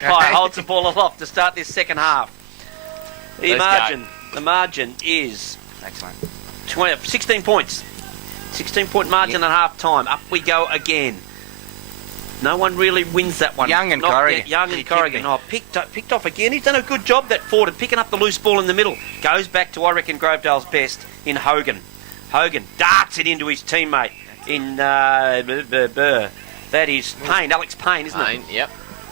Pye holds the ball aloft to start this second half. The margin is Excellent. 16 points. 16-point margin at half time. Up we go again. No one really wins that one. Young and Corrigan. Young and Corrigan. Oh, picked off again. He's done a good job, that Ford, of picking up the loose ball in the middle. Goes back to, I reckon, Grovedale's best in Hogan. Hogan darts it into his teammate in that is Payne. Alex Payne, isn't it? Yep.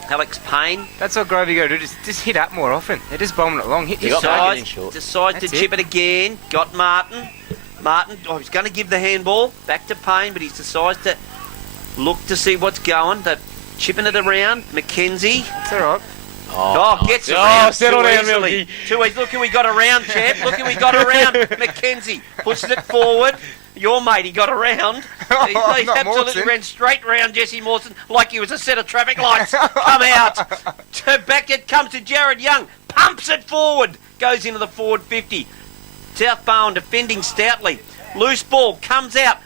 Alex Payne. That's what Grovey got to do. Just hit up more often. They're just bombing it along. Decides to chip it again. Got Martin. He's going to give the handball back to Payne, but he decides to look to see what's going. They're chipping it around. McKenzie. That's all right. Gets around. Settle down, Milky. Look who we got around, champ. Look who we got around. McKenzie pushes it forward. Your mate, he got around. He absolutely ran straight round Jesse Mawson like he was a set of traffic lights. Come out. Back it comes to Jared Young. Pumps it forward. Goes into the forward 50. South Barwon defending stoutly. Loose ball comes out.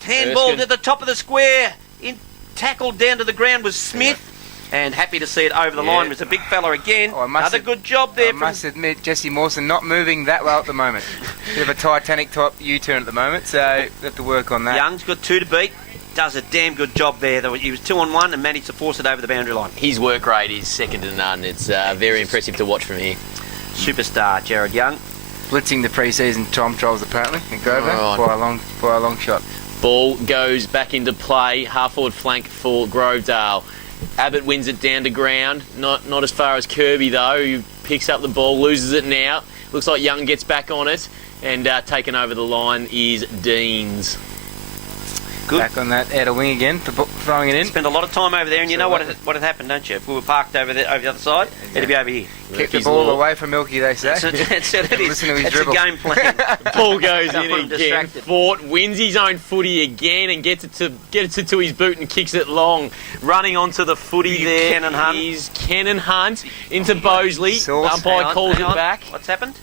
Handball to the top of the square. Tackled down to the ground was Smith. And happy to see it over the line. Was a big fella again. Another good job there. I must admit, Jesse Mawson not moving that well at the moment. Bit of a Titanic type U-turn at the moment, so we have to work on that. Young's got 2 to beat. Does a damn good job there. He was 2 on 1 and managed to force it over the boundary line. His work rate is second to none. It's very impressive to watch from here. Superstar, Jared Young. Blitzing the pre-season time trials apparently in Grovedale by a long shot. Ball goes back into play. Half-forward flank for Grovedale. Abbott wins it down to ground. Not as far as Kirby though. He picks up the ball, loses it now. Looks like Young gets back on it, and taken over the line is Deans. Good. Back on that outer wing again, throwing it in. Spent a lot of time over there, and you know what had happened, don't you? If we were parked over the other side, it'd be over here. Keep the ball away from Milky, they say. That's it is. Listen to his That's dribble. a game plan. Ball goes in again. Distracted. Fort wins his own footy again and gets it to his boot and kicks it long. Running onto the footy there is Kennan Hunt into Bosley. Umpire calls it back. What's happened?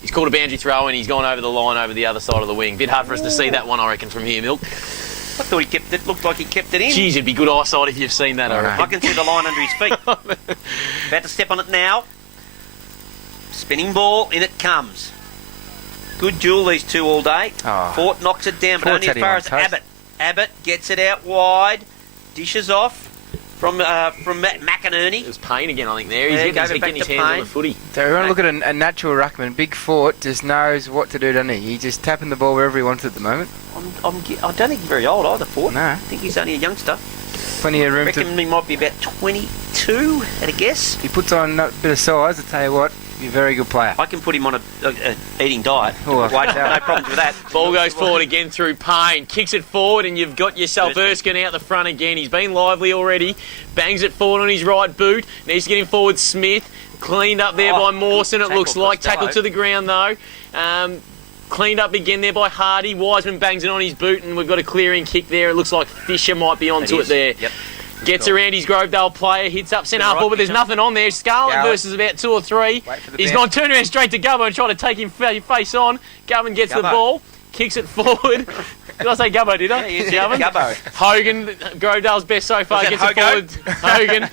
He's called a boundary throw and he's gone over the line over the other side of the wing. Bit hard for us to see that one, I reckon, from here, Milk. I thought he kept it. Looked like he kept it in. Jeez, it'd be good eyesight if you've seen that, I reckon. I can see the line under his feet. About to step on it now. Spinning ball, in it comes. Good duel, these two all day. Fort knocks it down, but only as far as Abbott. Abbott gets it out wide, dishes off from McInerney. It was Payne again, I think, there. He's getting his hands on the footy. So we want to look at a natural ruckman. Big Fort just knows what to do, doesn't he? He's just tapping the ball wherever he wants at the moment. I don't think he's very old either, Fort. No. I think he's only a youngster. Plenty of room I reckon he might be about 22 at a guess. He puts on a bit of size, I tell you what. He's a very good player. I can put him on a eating diet. Oh, no problems with that. Ball goes forward again through Payne. Kicks it forward and you've got yourself Erskine out the front again. He's been lively already. Bangs it forward on his right boot. Needs to get him forward. Smith. Cleaned up there by Mawson, it looks like. Tackled to the ground though. Cleaned up again there by Hardy. Wiseman bangs it on his boot and we've got a clearing kick there. It looks like Fisher might be onto it there. Yep. Gets around his Grovedale player, hits up centre half ball, but there's nothing on there. Scarlett versus about 2 or 3. He's gone turn around straight to Gubbo and trying to take him face on. Gubbo gets the ball, kicks it forward. Did I say Gubbo, did I? Yeah, Gubbo. Hogan, Grovedale's best so far, gets it forward. Hogan.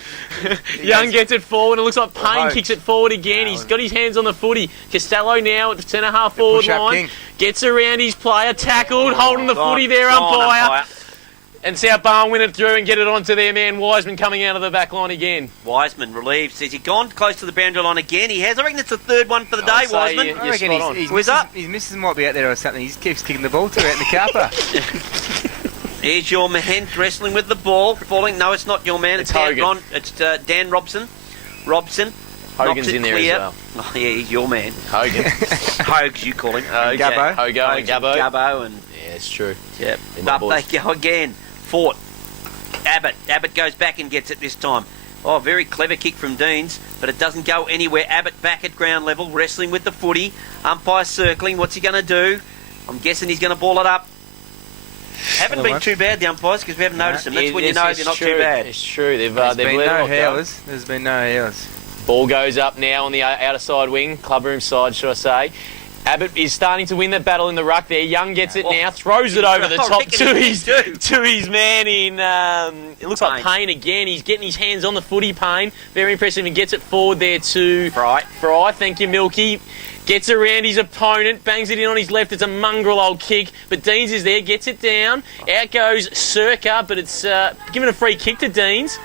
Young gets it forward. It looks like Payne kicks it forward again. He's got his hands on the footy. Costello now at the centre half forward line. Gets around his player, tackled, holding the footy there, umpire. And South Barwon win it through and get it onto their man Wiseman coming out of the back line again. Wiseman relieved. Says he gone close to the boundary line again. He has. I reckon it's the third one for the day, Wiseman. I reckon his missus might be out there or something. He keeps kicking the ball to out in the car park. Here's your man wrestling with the ball. Falling. No, it's not your man. It's Hogan. It's Dan Robson. Hogan's in there as well. Oh, yeah, he's your man. Hogan. Hogs, you call him. Gubbo. Hogo and Gubbo. Gubbo and... Yeah, it's true. Yep. Up they go again. Fort. Abbott goes back and gets it this time. Oh, very clever kick from Deans, but it doesn't go anywhere. Abbott back at ground level, wrestling with the footy. Umpire circling. What's he going to do? I'm guessing he's going to ball it up. Haven't been too bad, the umpires, because we haven't noticed them. That's when you know they're not too bad. It's true. There's been no howlers. There's been no howlers. Ball goes up now on the outer side wing, club room side, should I say. Abbott is starting to win that battle in the ruck there. Young gets it now, throws it over the top to his man in, it looks like Payne again. He's getting his hands on the footy, Payne. Very impressive, and gets it forward there to Fry. Thank you, Milky. Gets around his opponent, bangs it in on his left. It's a mongrel old kick, but Deans is there, gets it down. Out goes Circa, but it's given a free kick to Deans.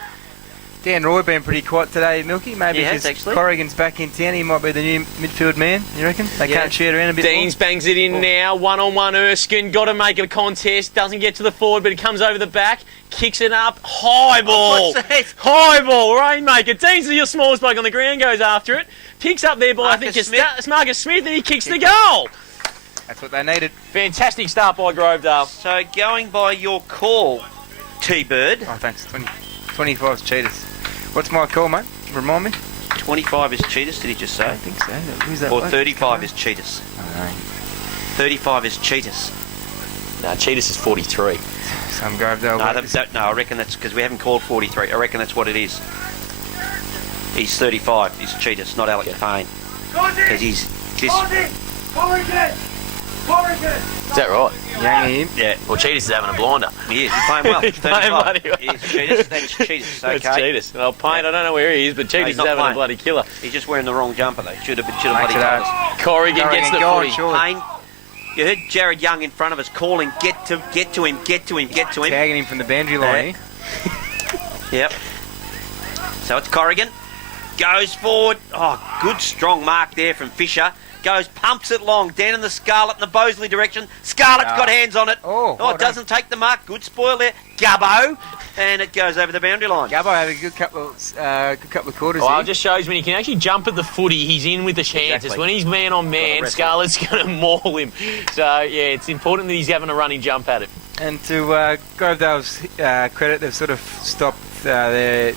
Dan Roy been pretty quiet today, Milky. Maybe because Corrigan's back in town. He might be the new midfield man, you reckon? They can't shoot around a bit Deans more. bangs it in now. One-on-one Erskine. Got to make it a contest. Doesn't get to the forward, but it comes over the back. Kicks it up. High ball. High ball. Rainmaker. Deans is your smallest bloke on the ground. Goes after it. Picks up there by, I think, it's Marcus Smith, and he kicks the goal. That's what they needed. Fantastic start by Grovedale. So going by your call, T-Bird. Oh, thanks. 25's Cheetahs. What's my call, mate? Remind me. 25 is Cheetahs, did he just say? I think so. Who's that? Or 35 is Cheetahs. I don't know. 35 is Cheetahs. No, Cheetahs is 43. Some Grovedale. No, I reckon that's because we haven't called 43. I reckon that's what it is. He's 35. He's Cheetahs, not Alex Payne. Because he's this. Is that right? Yeah. Well, Cheetahs is having a blinder. He is. He's playing well. He's playing bloody well. He's Cheetahs. That's Cheetahs. Okay. That's Cheetahs. Well, Payne, I don't know where he is, but Cheetahs is having a bloody killer. He's just wearing the wrong jumper, though. Should have bloody told us. Corrigan gets the footy. Payne, you heard Jared Young in front of us calling, get to him. Tagging him from the boundary line. Yep. So it's Corrigan. Goes forward. Oh, good strong mark there from Fisher. Goes, pumps it long, down in the Scarlett in the Bosley direction. Scarlett's got hands on it. It doesn't take the mark. Good spoil there. Gubbo. And it goes over the boundary line. Gubbo had a good couple of quarters. Well, it just shows when he can actually jump at the footy, he's in with the chances. Exactly. When he's man on man, Scarlett's going to maul him. So, yeah, it's important that he's having a running jump at it. And to Grovedale's credit, they've sort of stopped their...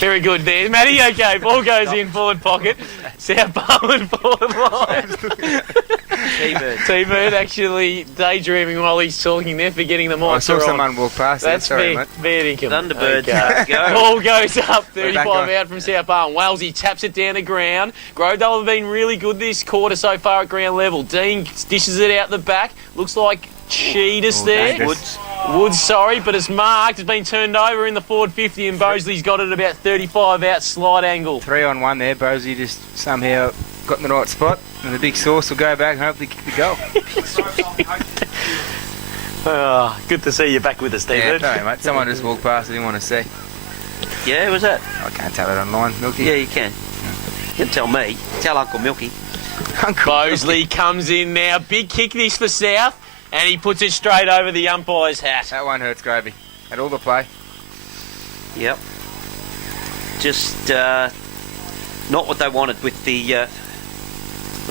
Very good there, Matty. Okay, ball goes in, forward pocket. South Barwon forward line. T-Bird actually daydreaming while he's talking there, forgetting the mics. I saw someone walk past. That's sorry, mate. fair income. Thunderbird. Okay. Ball goes up, 35 out from South Barwon. Walesy taps it down the ground. Grovedale have been really good this quarter so far at ground level. Dean dishes it out the back. Looks like Cheetahs there. Woods, sorry, but it's marked. It's been turned over in the forward 50, and Bosley's got it about 35 out, slide angle. 3-on-1 there. Bosley just somehow got in the right spot, and the big sauce will go back and hopefully kick the goal. Good to see you back with us, Stephen. Yeah, sorry, mate. Someone just walked past. I didn't want to see. Yeah, who was that? I can't tell it online, Milky. Yeah, you can. You can tell me. Tell Uncle Milky. Bosley comes in now. Big kick this for South. And he puts it straight over the umpire's hat. That one hurts, Gravy. Had all the play. Yep. Just not what they wanted with the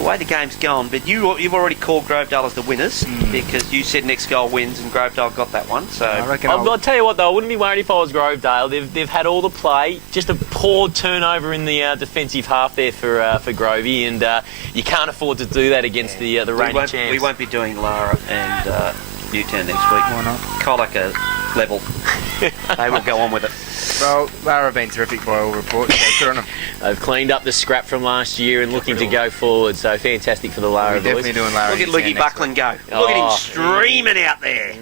way the game's gone. But you've already called Grovedale as the winners because you said next goal wins and Grovedale got that one. So I reckon I'll tell you what though, I wouldn't be worried if I was Grovedale. They've had all the play. Just a poor turnover in the defensive half there for Grovey, and you can't afford to do that against the reigning champs. We won't be doing Lara and Newtown next week. Why not? Colac level. They will go on with it. Well, Lara have been terrific by all reports, so good on them. They've cleaned up the scrap from last year and looking to go forward, so fantastic for the Lara boys. Definitely doing Lara. Look at Lukey Buckland go. Look at him streaming out there.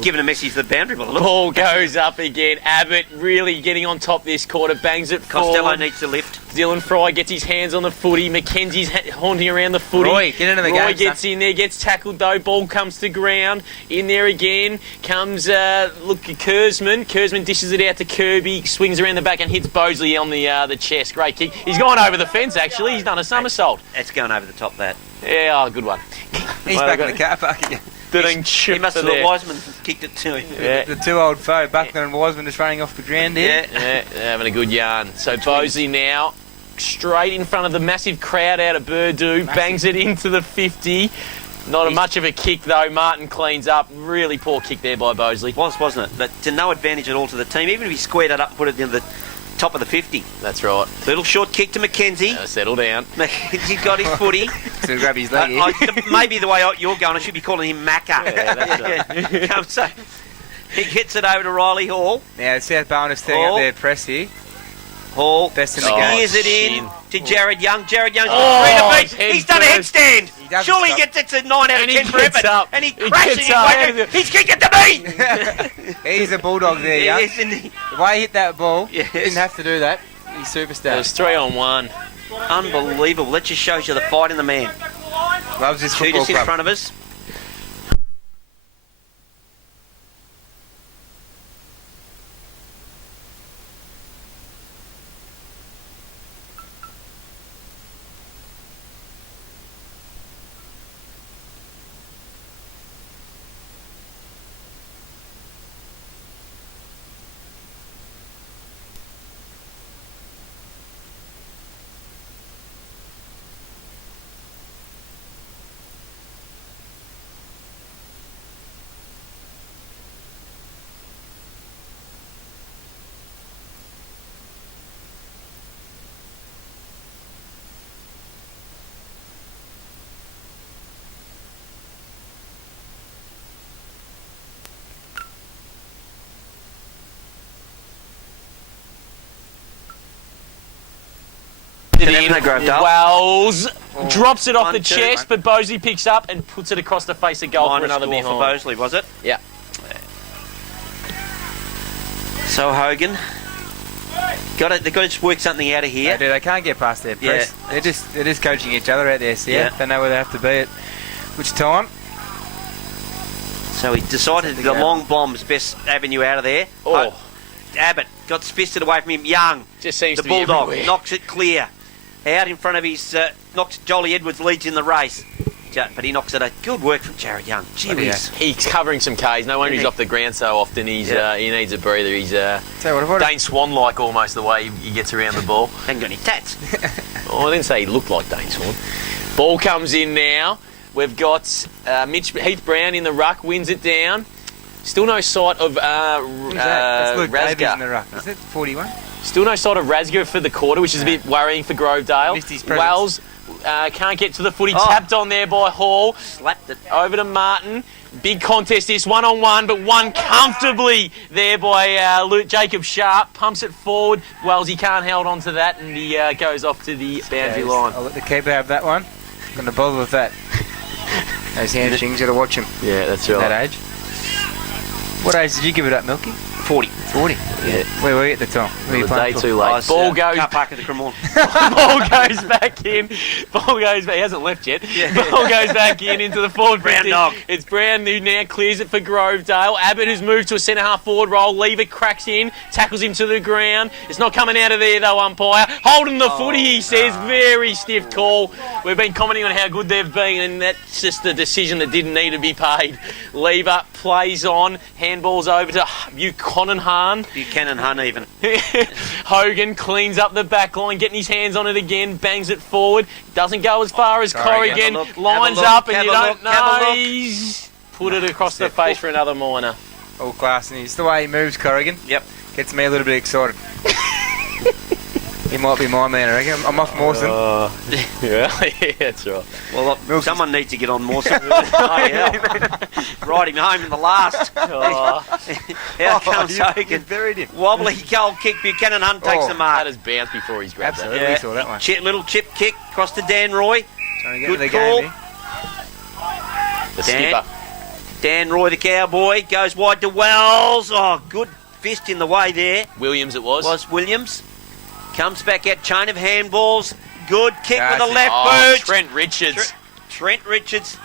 Giving a message to the boundary. Ball goes up again. Abbott really getting on top this quarter, bangs it forward. Costello needs to lift. Dylan Fry gets his hands on the footy. Mackenzie's haunting around the footy. Roy, get into the game. Roy gets in there, gets tackled though. Ball comes to ground. In there again comes Kurzman. Kurzman dishes it out to Kirby, swings around the back and hits Bosley on the chest. Great kick. He's gone over the fence actually. He's done a somersault. It's going over the top. That. Yeah, good one. He's back in the car park again. He must have thought Wiseman kicked it to him. Yeah. The two old foe, Buckland and Wiseman, just running off the ground there. Yeah, having a good yarn. So Bosley now, straight in front of the massive crowd out of Burdu, bangs it into the 50. Not much of a kick though. Martin cleans up. Really poor kick there by Bosley. Wasn't it? But to no advantage at all to the team. Even if he squared it up and put it in the top of the 50. That's right. Little short kick to Mackenzie. Settle down. Mackenzie's got his footy. To grab his leg. Maybe the way you're going, I should be calling him Macca. Yeah, that's right. So he gets it over to Riley Hall. Now South Barwon is setting up their press here. Hall Best in the game. spears it in to Jared Young. Jared Young's Oh, got 3 to beat. He's done a headstand. doesn't Surely he stop. gets it to 9 out of And he 10 for gets effort. up. And he He crashes gets it. up. He's kicking to me. He's a bulldog there, Young. Yes, isn't he? The way he hit that ball, Yes. he didn't have to do that. He's It superstar. was 3-on-1. Unbelievable. That just shows you the fight in the man. Loves his Two football just in club. front of us. Wells drops it off 1, the 2. chest, but Bosley picks up and puts it across the face of goal for another score for behind. Bosley, was it? Yeah. So Hogan, they've got to work something out of here. They do. They can't get past their press. They're just coaching each other out there. So Yeah. they know where they have to be at which time. So he decided the long bomb's best avenue out of there. Oh. Abbott got fisted away from him. Young, Just seems the to Bulldog, be everywhere. knocks it clear. Out in front of his, knocks Jolly Edwards, leads in the race. But he knocks it out. Good work from Jared Young. Gee whiz. He's covering some Ks. No wonder he's Isn't he? off the ground so often. He needs a breather. He's So what Dane Swan-like almost the way he gets around the ball. Hasn't got any tats. Oh, I didn't say he looked like Dane Swan. Ball comes in now. We've got Heath Brown in the ruck, wins it down. Still no sight of That's Luke Davies in the Razga. ruck. Is it 41? Still no sight of Razga for the quarter, which is a bit worrying for Grovedale. Missed his presence. Wells can't get to the footy. Tapped on there by Hall. Slapped it. Over to Martin. Big contest this, 1-on-1, but won comfortably there by Jacob Sharp. Pumps it forward. Wells, he can't hold on to that, and he goes off to the boundary line. I'll let the keeper have that one. Going to bother with that. Those hamstrings, got to watch them. Yeah, that's At right. that age. What age did you give it up, Milky? 40. 40. Yeah. Where were you at the time? Where were you The day playing for? too late. Ball goes. Car park at the Cremorne. Ball goes back in. Ball goes back. He hasn't left yet. Ball goes back in into the forward Brown 50. dog. It's Brown who now clears it for Grovedale. Abbott, who's moved to a centre half forward role. Lever cracks in, tackles him to the ground. It's not coming out of there though, umpire. Holding the footy, he says. Very stiff call. We've been commenting on how good they've been, and that's just a decision that didn't need to be paid. Lever plays on. Handballs over to Buchanan. Buchanan Hunt even. Hogan cleans up the back line, getting his hands on it again, bangs it forward, doesn't go as far as Corrigan, Have a look, lines have a up, look, and you have a don't look, have a know. look. He's put it across the face for another minor. All class, and it's the way he moves, Corrigan. Yep. Gets me a little bit excited. He might be my man, I reckon. I'm off Mawson. Yeah, that's right. Well, someone needs to get on Mawson. Ride him home in the last. Out comes Hogan. Buried him. Wobbly goal kick. Buchanan Hunt takes the mark. That has bounced before he's grabbed Absolutely. that. We saw that one. Little chip kick across to Dan Roy. Trying to get Good to the call. game The Dan. skipper. Dan Roy, the cowboy, goes wide to Wells. Oh, good fist in the way there. Williams it was. Was Williams. Comes back out, chain of handballs. Good kick with That's the it. left Oh, boot. Trent Richards. Trent Richards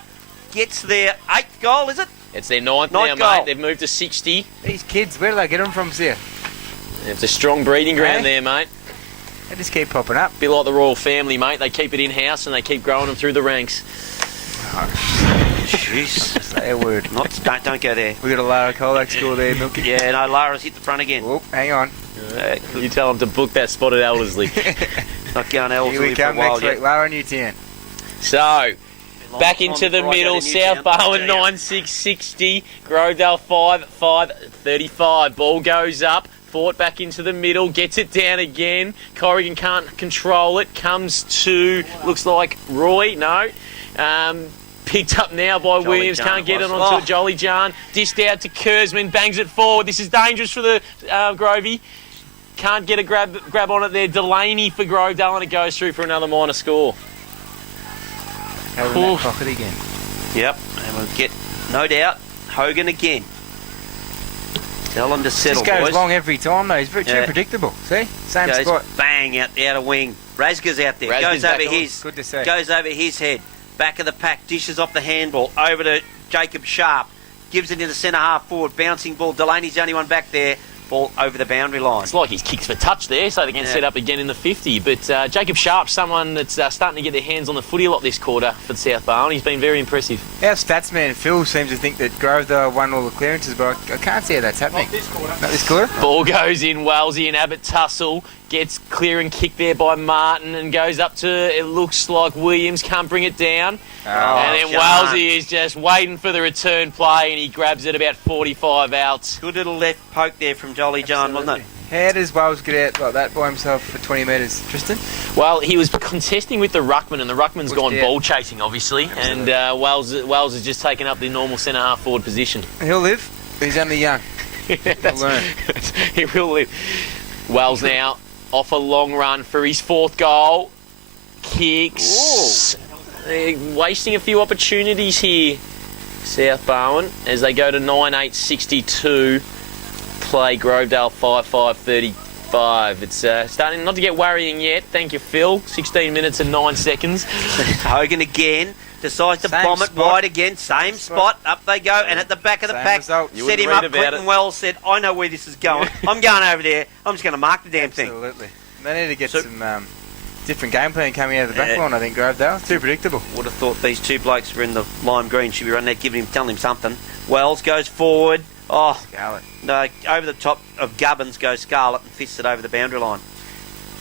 gets their 8th goal, is it? It's their ninth Ninth now, goal. mate. They've moved to 60. These kids, where do they get them from, sir? It's a strong breeding ground Hey. there, mate. They just keep popping up. Bit like the royal family, mate. They keep it in-house and they keep growing them through the ranks. Jeez. Say a word. Don't go there. We got a Lara Colac score there, Milky. Yeah, no, Lara's hit the front again. Oh, hang on. You tell them to book that spot at Eldersley. Not going Here Elsley we for a come while next yet. week. Lara Newtown. So, back Long into time the before I middle. go to Newtown. South Barwon Yeah. 9-6-60. Grovedale 5-5-35. Ball goes up. Fort back into the middle. Gets it down again. Corrigan can't control it. Comes to, looks like Roy. No. Picked up now by Jolly Williams. John Can't get it was. onto Oh. Jolly John. Dished out to Kurzman. Bangs it forward. This is dangerous for the Grovey. Can't get a grab on it there. Delaney for Grovedale, and it goes through for another minor score. Held in that pocket again. Yep, and we'll get, no doubt, Hogan again. Tell him to settle, Just goes boys. long every time, though. He's very too predictable. See? Same goes spot. Bang, out the outer wing. Rasga's out there. Rasga's goes over back on. his. Good to see. Goes over his head. Back of the pack, dishes off the handball. Over to Jacob Sharp. Gives it into centre half forward. Bouncing ball. Delaney's the only one back there. Ball over the boundary line. It's like he's kicks for touch there, so they can set up again in the 50. But Jacob Sharp's someone that's starting to get their hands on the footy a lot this quarter for the South Barwon. He's been very impressive. Our stats man Phil seems to think that Grovedale won all the clearances, but I can't see how that's happening. Not this quarter. Not this quarter? Ball goes in, Walesy and Abbott tussle. Gets clear and kicked there by Martin and goes up to, it looks like Williams can't bring it down. And then Walesy is just waiting for the return play and he grabs it about 45 out. Good little left poke there from Jolly John, wasn't it? How does Wells get out like that by himself for 20 metres, Tristan? Well, he was contesting with the ruckman, and the ruckman's gone ball chasing, obviously. And Wells has just taken up the normal centre half forward position. He'll live. He's only young. He'll learn. He will live. Wells now off a long run for his fourth goal. Kicks. They're wasting a few opportunities here, South Barwon, as they go to 9-8-62. Play Grovedale 5-5-35. It's starting not to get worrying yet. Thank you, Phil. 16 minutes and 9 seconds. Hogan again decides to bomb it wide again. Same spot. Up they go, and at the back of the pack, set him up. Clinton Wells said, I know where this is going. I'm going over there. I'm just going to mark the damn thing. Absolutely. They need to get some different game plan coming out of the back line, I think, Grovedale. It's too predictable. Would have thought these two blokes were in the lime green. Should be running there, telling him something. Wells goes forward. Oh, Scarlett. No, over the top of Gubbins goes Scarlett and fists it over the boundary line.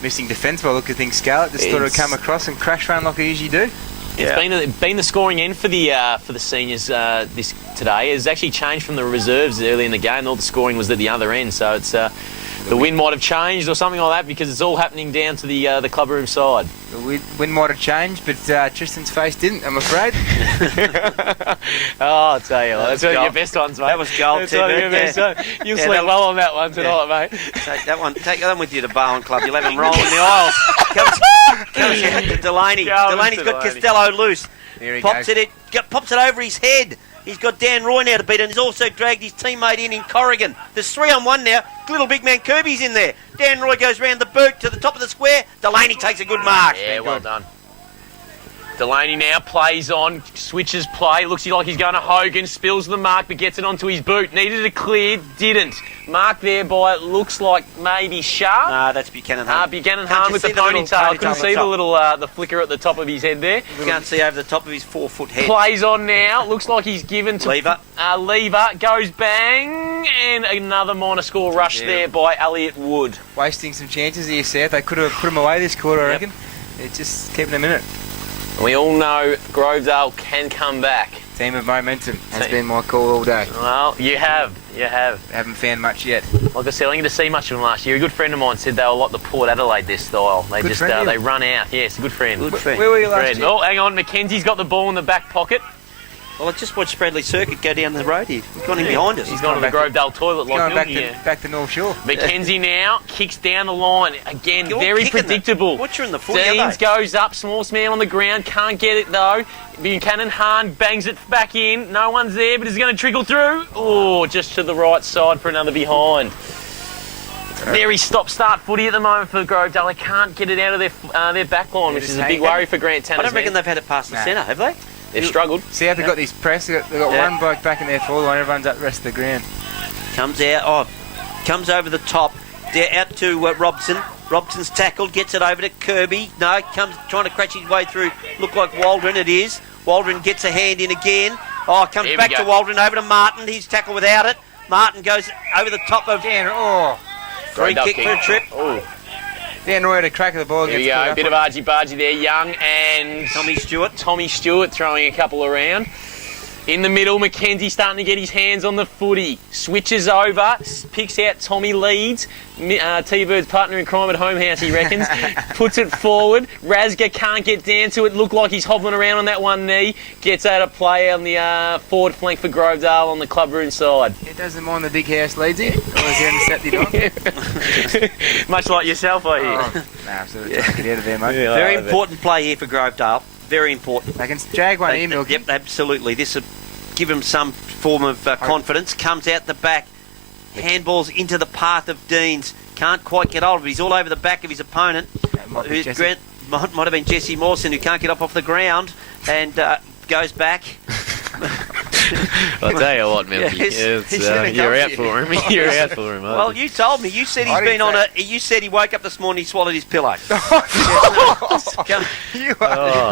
Missing defence by the look of things, Scarlett. Just thought it would come across and crash run like I usually do. It's been the scoring end for the seniors this today. It's actually changed from the reserves early in the game. All the scoring was at the other end, so it's the wind might have changed or something like that because it's all happening down to the club room side. The wind might have changed, but Tristan's face didn't, I'm afraid. I'll tell you, that's one of your best ones, mate. That was gold, that's one of your best ones. You'll sleep well on that one tonight, mate. Take that one with you to Barwon Club. You'll have him rolling the aisles. Comes out to Delaney. Delaney's got Costello loose. There he pops goes. Pops it over his head. He's got Dan Roy now to beat, and he's also dragged his teammate in Corrigan. There's 3-on-1 now. Little big man Kirby's in there. Dan Roy goes round the boot to the top of the square. Delaney takes a good mark. Yeah, well done. Delaney now plays on, switches play, looks like he's going to Hogan, spills the mark but gets it onto his boot. Needed a clear, didn't. Mark there by, it looks like maybe Sharp. Nah, that's Buchanan Hunt. Buchanan Hunt with the ponytail. Couldn't see the flicker at the top of his head there. You can't see over the top of his 4-foot head. Plays on now, looks like he's given to... Lever, goes bang, and another minor score rush there by Elliot Wood. Wasting some chances here, South. They could have put him away this quarter, I reckon. They're just keeping a minute. We all know Grovedale can come back. Team of momentum has been my call all day. Well, you have. Haven't found much yet. Like I said, I didn't get to see much of them last year. A good friend of mine said they were like the Port Adelaide, their style. They they run out. Yes, a good friend. Good friend. Where were you last year? Oh, hang on. Mackenzie's got the ball in the back pocket. Well, I just watched Bradley Circuit go down the road here. He's gone in behind us. He's gone to the Grovedale toilet like back to North Shore. Mackenzie now kicks down the line. Again, very predictable. Butchering the footy, Deans goes up, smallest man on the ground, can't get it though. Buchanan Hahn bangs it back in. No one's there, but it's going to trickle through. Oh, just to the right side for another behind. Very stop-start footy at the moment for Grovedale. They can't get it out of their back line, which is a big worry for Grant Tanner's. I don't reckon they've had it past the centre, have they? They've struggled. See how they've got these press? They've got one bloke back in their forward line, everyone's up the rest of the ground. Comes out, comes over the top. They're out to Robson. Robson's tackled, gets it over to Kirby. No, comes trying to crash his way through. Look like Waldron, it is. Waldron gets a hand in again. Comes back to Waldron, over to Martin. He's tackled without it. Martin goes over the top of... Free kick for a trip. Dan Roy had a crack of the ball. Here we go, a bit of argy-bargy there. Young and... Tommy Stewart throwing a couple around. In the middle, Mackenzie starting to get his hands on the footy. Switches over, picks out Tommy Leeds. T-Bird's partner in crime at home house, he reckons. Puts it forward. Razga can't get down to it. Look like he's hobbling around on that one knee. Gets out of play on the forward flank for Grovedale on the club room side. He doesn't mind the big house, Leedsy. Always there on the Saturday night. Much like yourself, I hear. Oh, nah, absolutely. Take it out of there, mate. Yeah, very important play here for Grovedale. Very important. They can drag one in, Milky. Yep, absolutely. This will give him some form of confidence. Comes out the back. Handballs into the path of Deans. Can't quite get hold of it. He's all over the back of his opponent. Might have been Jesse Mawson, who can't get up off the ground and goes back. I'll tell you what, Milky. You're out for him. You're out for him. Well, you told me. You said he's been on a. You said he woke up this morning. He swallowed his pillow. Oh,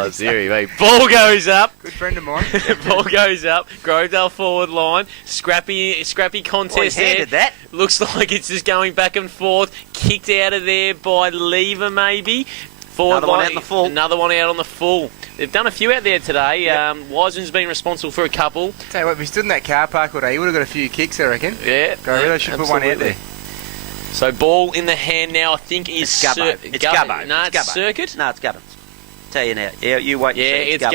Ziri, mate. Ball goes up. Good friend of mine. Ball goes up. Grovedale forward line. Scrappy contest there. That. Looks like it's just going back and forth. Kicked out of there by Lever, maybe. Forward Another one out on the full. Another one out on the full. They've done a few out there today. Yep. Wiseman's been responsible for a couple. Tell you what, if he stood in that car park all day, he would have got a few kicks, I reckon. Yeah. Really should put one out there. So ball in the hand now, I think is Gubbo. It's Gubbo. No, it's Circuit. No, it's Gubbo. Tell you now. Yeah, you wait. Yeah, it's our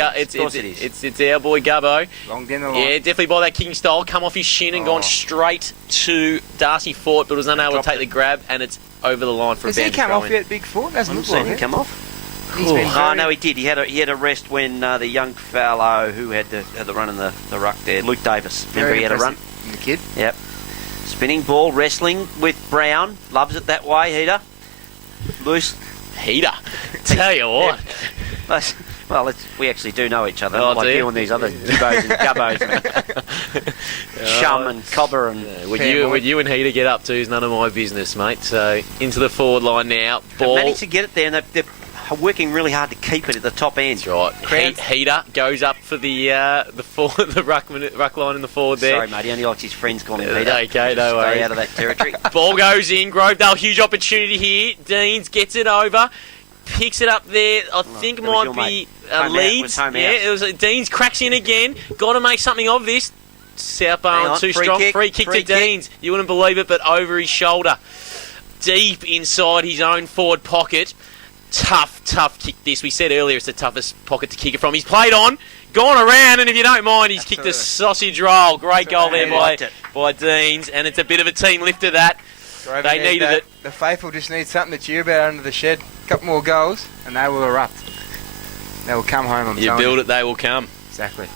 boy Gubbo. Long down the line. Yeah, definitely by that kicking style. Come off his shin and gone straight to Darcy Fort, but was unable to take the grab, and it's over the line for a bounce. Has he come off yet, Big Fort? Hasn't looked like him come off. Oh no, he did. He had a rest when the young fellow who had the run in the ruck there, Luke Davis. Remember he had a run? The kid. Yep. Spinning ball, wrestling with Brown. Loves it that way, Heater. Loose. Heater. Tell you what. Well, we actually do know each other. Oh, like you and these other Gibbos and Gubbos. And Shum and Cobber and... What you and Heater get up to is none of my business, mate. So, into the forward line now. Ball. They've managed to get it there, and they're working really hard to keep it at the top end. That's right. Heater goes up for the ruck line in the forward there. Sorry, mate. He only likes his friends calling him Heater. Okay, no worries. Stay out of that territory. Ball goes in. Grovedale, huge opportunity here. Deans gets it over. Picks it up there. I think might be Leeds. Yeah, it was Deans cracks in again. Got to make something of this. South Barwon too strong. Free kick to Deans. You wouldn't believe it, but over his shoulder. Deep inside his own forward pocket. Tough kick this. We said earlier it's the toughest pocket to kick it from. He's played on, gone around, and if you don't mind, he's kicked a sausage roll. Great goal there by Deans, and it's a bit of a team lifter that. They needed it. The faithful just need something to cheer about under the shed. A couple more goals, and they will erupt. They will come home. You build it, they will come. Exactly.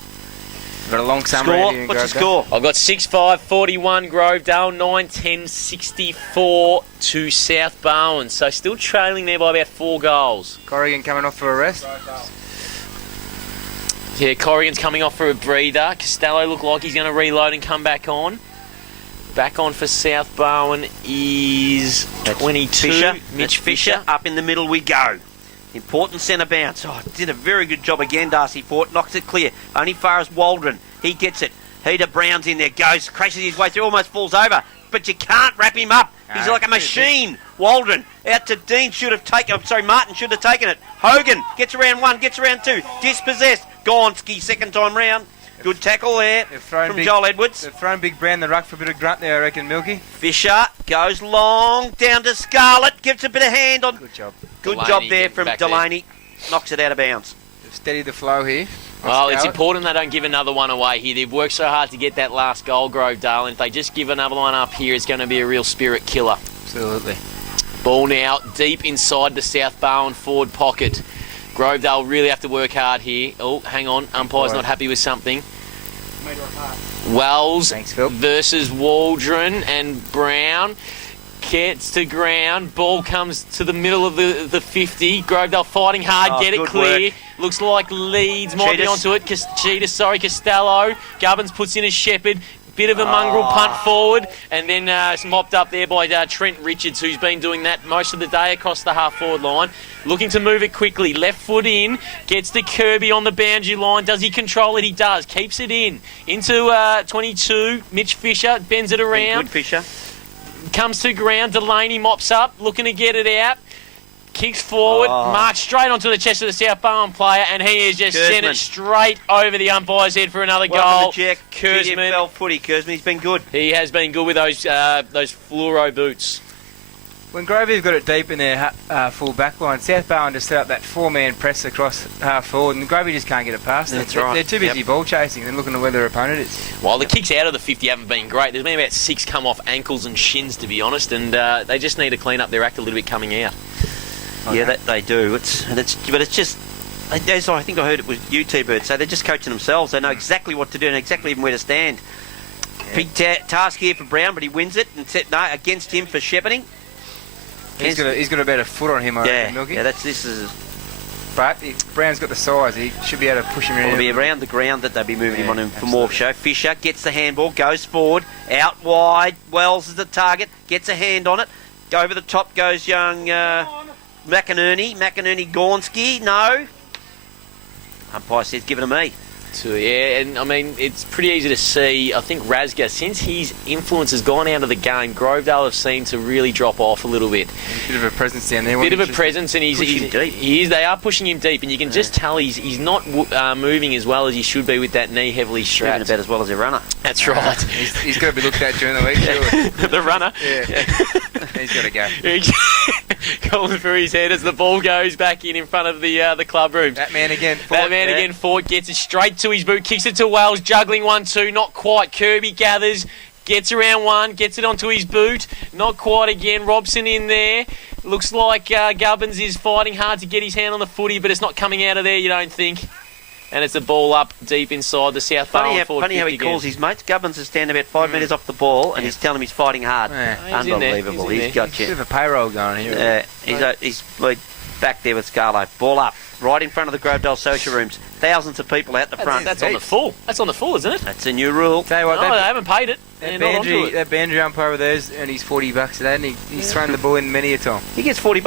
We've got a long summer. Score. What's your score? I've got 6-5, 41 Grovedale, 9-10, 64 to South Barwon. So still trailing there by about 4 goals. Corrigan coming off for a rest. Yeah, Corrigan's coming off for a breather. Costello looked like he's going to reload and come back on. Back on for South Barwon is 22. Fisher. Mitch Fisher. Up in the middle we go. Important centre bounce. Oh, did a very good job again, Darcy Fort. Knocks it clear. Only far as Waldron. He gets it. Heater Brown's in there. Goes, crashes his way through, almost falls over. But you can't wrap him up. He's like a machine. Waldron out to Dean. Martin should have taken it. Hogan gets around 1, gets around 2. Dispossessed. Gonski second time round. Good tackle there from Joel Edwards. They've thrown Big Brown the ruck for a bit of grunt there, I reckon, Milky. Fisher goes long down to Scarlett. Gives a bit of hand on. Good job. Good job there from Delaney. Knocks it out of bounds. They've steadied the flow here. Well, it's important they don't give another one away here. They've worked so hard to get that last goal, Grovedale, and if they just give another one up here, it's going to be a real spirit killer. Absolutely. Ball now deep inside the South Barwon forward pocket. Grovedale really have to work hard here. Oh, hang on. Umpire's not happy with something. Wells versus Waldron and Brown. Gets to ground. Ball comes to the middle of the 50. Grovedale fighting hard. Get it clear. Work. Looks like Leeds might be onto it. Costello. Gubbins puts in a Shepherd. Bit of a mongrel punt forward, and then it's mopped up there by Trent Richards, who's been doing that most of the day across the half-forward line. Looking to move it quickly. Left foot in. Gets to Kirby on the boundary line. Does he control it? He does. Keeps it in. Into 22. Mitch Fisher bends it around. Good Fisher. Comes to ground. Delaney mops up. Looking to get it out. Kicks forward, marks straight onto the chest of the South Barwon player, and he has just sent it straight over the umpire's head for another goal. Jack. GFL footy, Kersman. He's been good. He has been good with those fluoro boots. When Grovey have got it deep in their full back line, South Barwon just set up that 4-man press across half forward, and Grovey just can't get it past them. That's right. They're too busy ball chasing and looking at where their opponent is. Well, the kicks out of the 50 haven't been great. There's been about 6 come off ankles and shins, to be honest, and they just need to clean up their act a little bit coming out. Okay. Yeah, that they do. But it's just, as I think I heard it was you, T-Bird, so they're just coaching themselves. They know exactly what to do and exactly even where to stand. Yeah. Big task here for Brown, but he wins it, and against him for shepherding. He's got a better foot on him, I reckon, Milky. Yeah, this is. But Brown's got the size. He should be able to push him around. It'll be around the ground that they'll be moving him on him for more show. Fisher gets the handball, goes forward, out wide. Wells is the target, gets a hand on it. Over the top goes young McInerney. Gornsky, no. Umpire says, give it to me. So, yeah, and I mean, it's pretty easy to see. I think Razga, since his influence has gone out of the game, Grovedale have seemed to really drop off a little bit. A bit of a presence down there. Bit of a presence, and they are pushing him deep, and you can just tell he's not moving as well as he should be with that knee heavily strapped. Moving about as well as a runner. That's right. He's got to be looked at during the week, surely. The runner? Yeah. He's got to go. Going through his head as the ball goes back in front of the club room. That man again, Fort gets it straight to his boot, kicks it to Wells, juggling 1-2, not quite. Kirby gathers, gets around one, gets it onto his boot, not quite again. Robson in there. Looks like Gubbins is fighting hard to get his hand on the footy, but it's not coming out of there, you don't think. And it's a ball up deep inside the South Barwon forward. Funny how he calls his mates. Gubbins is standing about 5 metres off the ball, and he's telling him he's fighting hard. Yeah. Unbelievable. He's got you. Bit of a payroll going here. He's back there with Scarlo. Ball up, right in front of the Grovedale social rooms. Thousands of people out the front. That's on the full. That's on the full, isn't it? That's a new rule. Tell you what, they haven't paid it. That boundary umpire over there and he's $40 a day, and he's thrown the ball in many a time. He gets $40.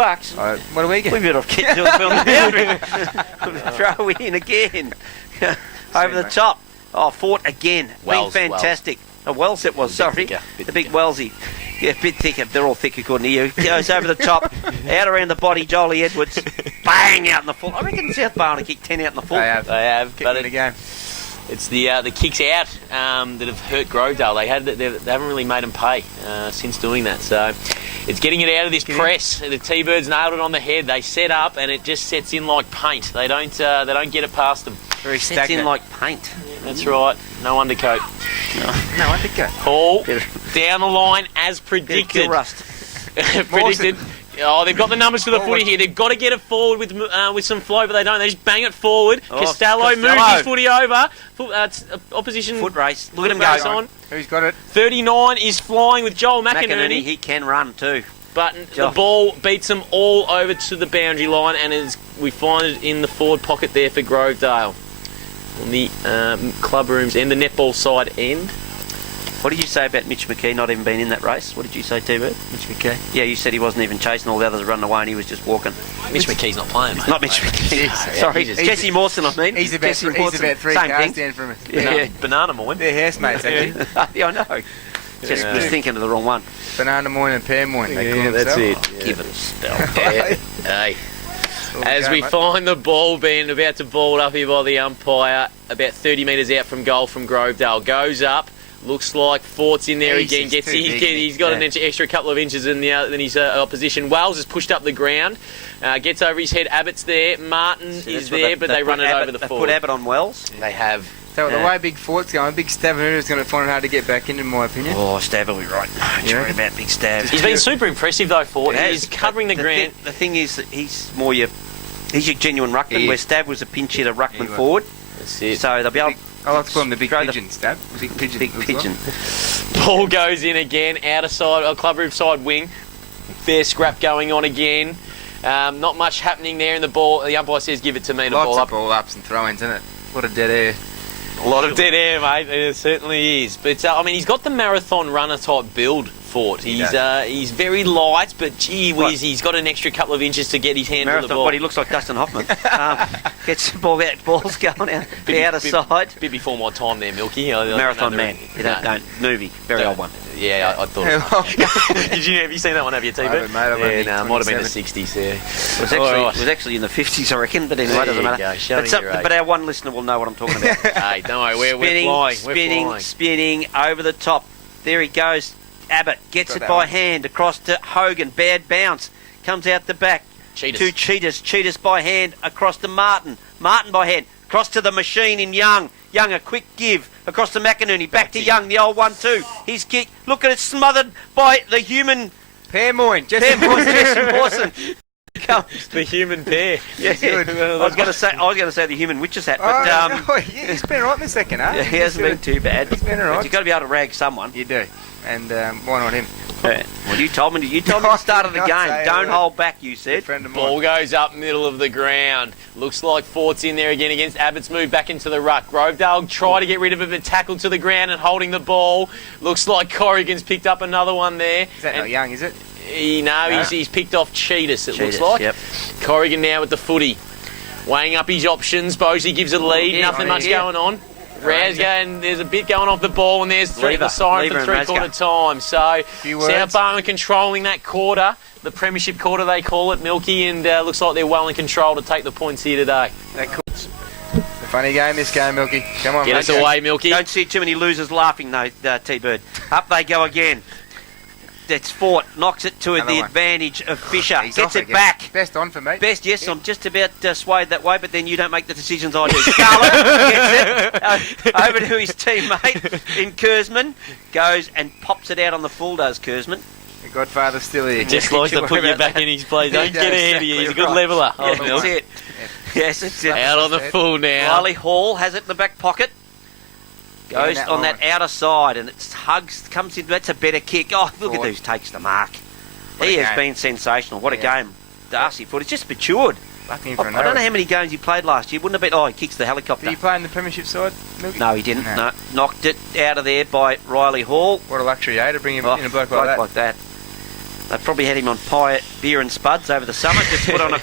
What do we get? We better get to on the boundary. Throw in again. Over the top. Fort again. Being fantastic. Wells it was, sorry. The big Wellsy. Yeah, a bit thicker. They're all thick according to you. Goes over the top, out around the body, Jolie Edwards. Bang, out in the full. I reckon South Barwon kicked 10 out in the full. They have. But in the game. It's the kicks out that have hurt Grovedale. They haven't really made them pay since doing that. So it's getting it out of this press. The T-Birds nailed it on the head. They set up and it just sets in like paint. They don't get it past them. Very sets in like paint. That's right. No undercoat. No undercoat. Paul down the line as predicted. Rust. Predicted. Oh, they've got the numbers for the footy here. They've got to get it forward with some flow, but they don't. They just bang it forward. Costello moves his footy over. Opposition foot race. Look at him go on. Who's got it? 39 is flying with Joel McInerney. He can run too. But the ball beats them all over to the boundary line, and we find it in the forward pocket there for Grovedale. On the club rooms and the netball side end. What did you say about Mitch McKee not even being in that race? What did you say, T-Bird? Mitch McKee? Yeah, you said he wasn't even chasing, all the others running away and he was just walking. Mitch McKee's not playing, mate. Not Mitch McKee. Sorry, Jesse Mawson, I mean. He's about 3 cars down from us. Yeah. Banana Moyne. They're housemates, actually. Yeah, I know. Just was thinking of the wrong one. Banana Moyne and Pear Moyne, they call that's themselves. it. Give it a spell. Hey. As we find the ball being about to ball up here by the umpire, about 30 metres out from goal from Grovedale. Goes up, looks like Fort's in there again. He's got an extra couple of inches than his opposition. Wells has pushed up the ground, gets over his head. Abbott's there, Martin is there, but they run it over the forward. They put Abbott on Wells. They have. So the way Big Fort's going, Big Stav is going to find it hard to get back in my opinion. Oh, Stav will be right. Don't worry about Big Stav. He's been super impressive though, Fort. He's covering the ground. The thing is, he's your genuine ruckman, where Stav was a pinch hitter ruckman forward. That's it. So they'll be able. I like to call him the Big Pigeon, Stav. Big Pigeon. Ball goes in again, outer side, club room side wing. Fair scrap going on again. Not much happening there in the ball. The umpire says, "Give it to me." Lots of ball ups and throw-ins, isn't it? A lot of dead air. A lot of dead air, mate. It certainly is. But I mean, he's got the marathon runner type build. Fort. He's very light, but gee whiz, he's got an extra couple of inches to get his hand on the ball. What, he looks like Dustin Hoffman. Gets the ball out, balls going out the outer side. Bit before my time there, Milky. Marathon man. Don't movie. Very old one. Yeah, I thought. Have you seen that one? Have you, T-Bird? It might have been the 60s. Yeah, it was actually in the 50s, I reckon. But anyway, it doesn't matter. But our one listener will know what I'm talking about. Hey, don't worry, we're flying. Spinning over the top. There he goes. Abbott gets it by hand across to Hogan. Bad bounce. Comes out the back. Two Cheetahs. Cheetahs by hand across to Martin. Martin by hand. Across to the machine in Young. Young, a quick give. Across to McInerney. Back to Young, the old 1-2. His kick. Look at it, smothered by the human... Jesse Mawson. The human pair. Yeah, good. I was going to say the human witch's hat, but he's been all right in the second, huh? Yeah, he hasn't been too bad. He's been all right. You've got to be able to rag someone. You do, and why not him? Well, you told me at the start of the game. Don't hold back, you said. Ball goes up middle of the ground. Looks like Fort's in there again against Abbott's move back into the ruck. Grovedale tried to get rid of it, but tackled to the ground and holding the ball. Looks like Corrigan's picked up another one there. Is that not Young, is it? He's picked off Cheetahs, it looks like. Yep. Corrigan now with the footy. Weighing up his options. Bosey gives a lead. Nothing much going on. Raz going, there's a bit going off the ball, and there's the siren for three-quarter time. So South Barwon controlling that quarter, the premiership quarter they call it, Milky, and looks like they're well in control to take the points here today. It's a funny game, this game, Milky. Come on, get us away, Milky. Don't see too many losers laughing, though, T-Bird. Up they go again. That's Fort, knocks it to the advantage of Fisher. Gets it back. Best on for me. Best, yes. Yep. I'm just about swayed that way, but then you don't make the decisions I do. Scarlett gets it over to his teammate in Kurzman. Goes and pops it out on the full, does Kurzman. The Godfather's still here. Just likes to put you back in his place. Don't get ahead of you. He's a good leveller. Yeah, that's it. Yes, it's it. Out on the full now. Riley Hall has it in the back pocket. Goes on that outer side and it's hugs, comes in. That's a better kick. Oh, look at who takes the mark. He has been sensational. What a game. Darcy Foote. He's just matured. I don't know how many games he played last year. Wouldn't have been. Oh, he kicks the helicopter. Did he play in the premiership side, Milky? No, he didn't. No. Knocked it out of there by Riley Hall. What a luxury, to bring him in a bloke like that. They probably had him on pie, beer and spuds over the summer. Just put on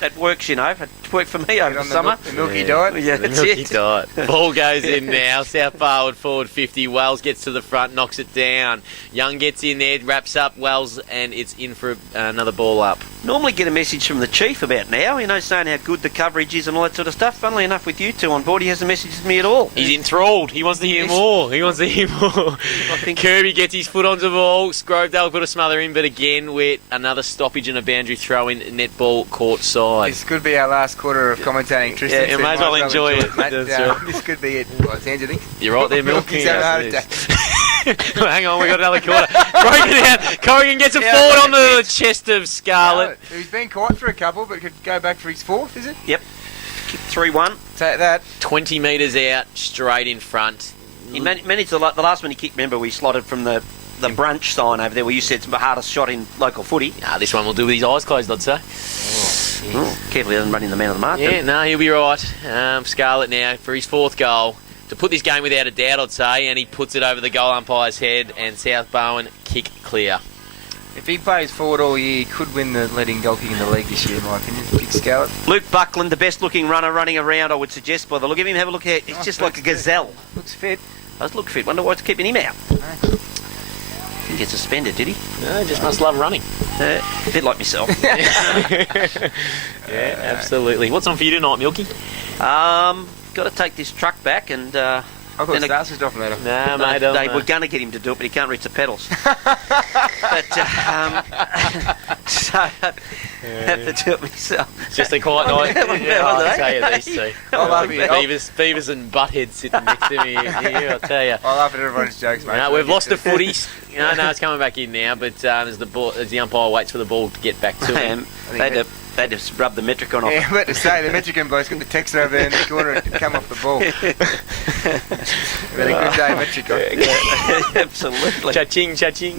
that works, you know. It worked for me over the summer. The Milky diet. Yeah, that's Milky diet. Ball goes in now. South Barwon forward 50. Wells gets to the front, knocks it down. Young gets in there, wraps up Wells, and it's in for another ball up. Normally get a message from the chief about now, you know, saying how good the coverage is and all that sort of stuff. Funnily enough, with you two on board, he hasn't messaged me at all. He's enthralled. He wants to hear more. I think Kirby gets his foot onto the ball. Grovedale got to smother him, but again, with another stoppage and a boundary throw in netball court side. This could be our last quarter of commentating, Tristan. Yeah, you may as well enjoy it. Mate. This could be it. Well, it's hands, I think. You're right there, Milky. Hang on, we got another quarter. Broken out. Corrigan gets a forward onto the chest of Scarlett. He's been caught for a couple, but could go back for his fourth, is it? Yep. Kick 3-1. Take that. 20 metres out, straight in front. He managed the last one he kicked. Remember, we slotted from the brunch sign over there where you said it's the hardest shot in local footy. Nah, this one will do with his eyes closed, I'd say. Careful he doesn't run in the man of the mark. Yeah, no, he'll be right. Scarlett now for his fourth goal. To put this game without a doubt, I'd say, and he puts it over the goal umpire's head, and South Barwon kick clear. If he plays forward all year, he could win the leading goal kick in the league this year, in my opinion. Kick Scarlett. Luke Buckland, the best looking runner running around, I would suggest, by the look of him. Have a look at He's just like a gazelle. Looks fit. Does look fit. Wonder what's keeping him out. Didn't get suspended, did he? No, just must love running. A bit like myself. Yeah, absolutely. What's on for you tonight, Milky? Got to take this truck back and... I thought Stars was dropping that off. Nah, mate. They were going to get him to do it, but he can't reach the pedals. But, so I have to do it myself. It's just a quiet night. I'll tell you these two. I love you. Beavers and Butthead sitting next to me here, I'll tell you. I laugh at everyone's jokes, mate. No, we've lost the footies. No, it's coming back in now, but as the umpire waits for the ball to get back to him. They just rub the Metricon off. Yeah, I'm about to say, the Metricon bloke's got the text over there in the corner and come off the ball. Had a good day, Metricon. Yeah, absolutely. Cha-ching.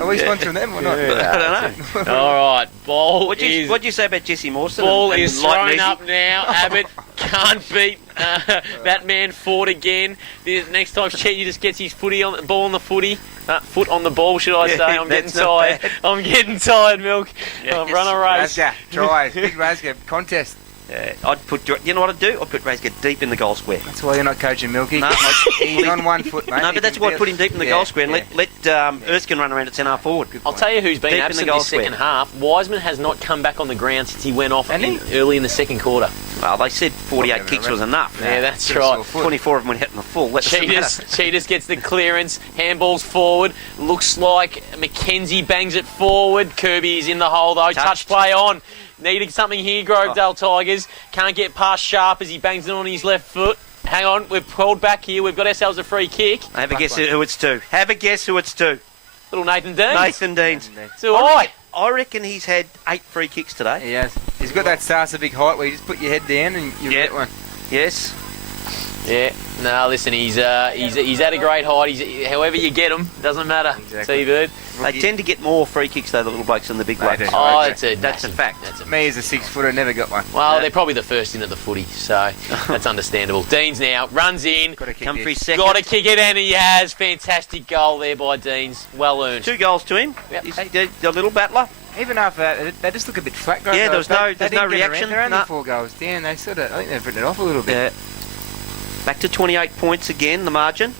Are we sponsoring them or not? I don't know. All right, ball What'd you say about Jesse Mawson? Ball is thrown up now. Abbott can't beat That man fought again. The next time Chetty just gets his foot on the footy. Foot on the ball, should I say? I'm getting tired. I'm getting tired, Milk. I've run a race. Razga, try. Big Razga contest. I'd put, you know what I'd do? I'd put Razga deep in the goal square. That's why you're not coaching Milky. No, he's on 1 foot, mate. No, but that's why I put him deep in the goal square and let Erskine run around at centre forward. I'll tell you who's been Deep absent this second half. Wiseman has not come back on the ground since he went off early in the second quarter. Well, they said 48 kicks was enough. Yeah, that's right. 24 of them went hitting the full. Cheetahs gets the clearance. Handballs forward. Looks like McKenzie bangs it forward. Kirby is in the hole though. Touch play on. Needing something here, Grovedale Tigers. Can't get past Sharp as he bangs it on his left foot. Hang on, we've pulled back here. We've got ourselves a free kick. Have a guess who it's to. Have a guess who it's to. Little Nathan Deans. Nathan Deans. So I reckon he's had 8 free kicks today. He has. He's got that Sarsa big height where you just put your head down and you get one. Yes. Yeah. No, listen, he's at a great height. However you get him, doesn't matter. Exactly. T-Bird. They tend to get more free kicks, though, the little blokes than the big blokes. Oh, that's a fact. Me as a 6-footer, never got one. Well, they're probably the first in at the footy, so that's understandable. Deans now runs in. Come for his second. Got to kick it, and he has. Fantastic goal there by Deans. Well earned. 2 goals to him. Yep. He's the little battler. Even after that, they just look a bit flat. Yeah, there's no reaction. They're only 4 goals down. I think they've written it off a little bit. Yeah. Back to 28 points again, the margin.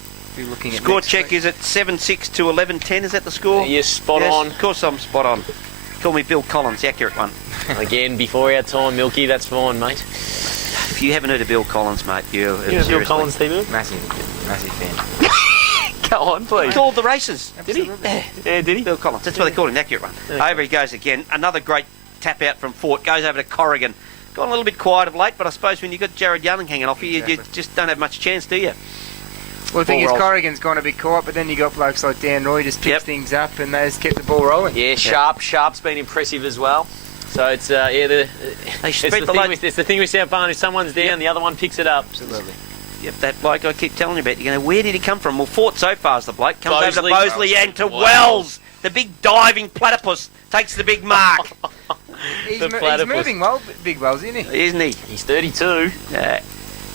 Score check is at 7-6 to 11-10. Is that the score? You're spot on. Of course I'm spot on. Call me Bill Collins, the accurate one. Again, before our time, Milky, that's fine, mate. If you haven't heard of Bill Collins, mate, you're Bill Collins, T-Bird? Massive fan. Go on, please. He called the races. Did he? Yeah, did he? Bill Collins. That's what they call him, the accurate one. Okay. Over he goes again. Another great tap out from Fort. Goes over to Corrigan. Gone a little bit quiet of late, but I suppose when you've got Jared Young hanging off you, you just don't have much chance, do you? Well, the thing is, Corrigan's gone a bit quiet, but then you got blokes like Dan Roy just picks things up and they just kept the ball rolling. Yeah, Sharp's been impressive as well. So it's they spread the load. It's the thing with South Barn. If someone's down, the other one picks it up. Absolutely. Yep, that bloke I keep telling you about. You're going, where did he come from? Well, Fort so far is the bloke. Comes over to Bosley and to Wells. The big diving platypus takes the big mark. He's moving well, Big Wells, isn't he? Isn't he? He's 32.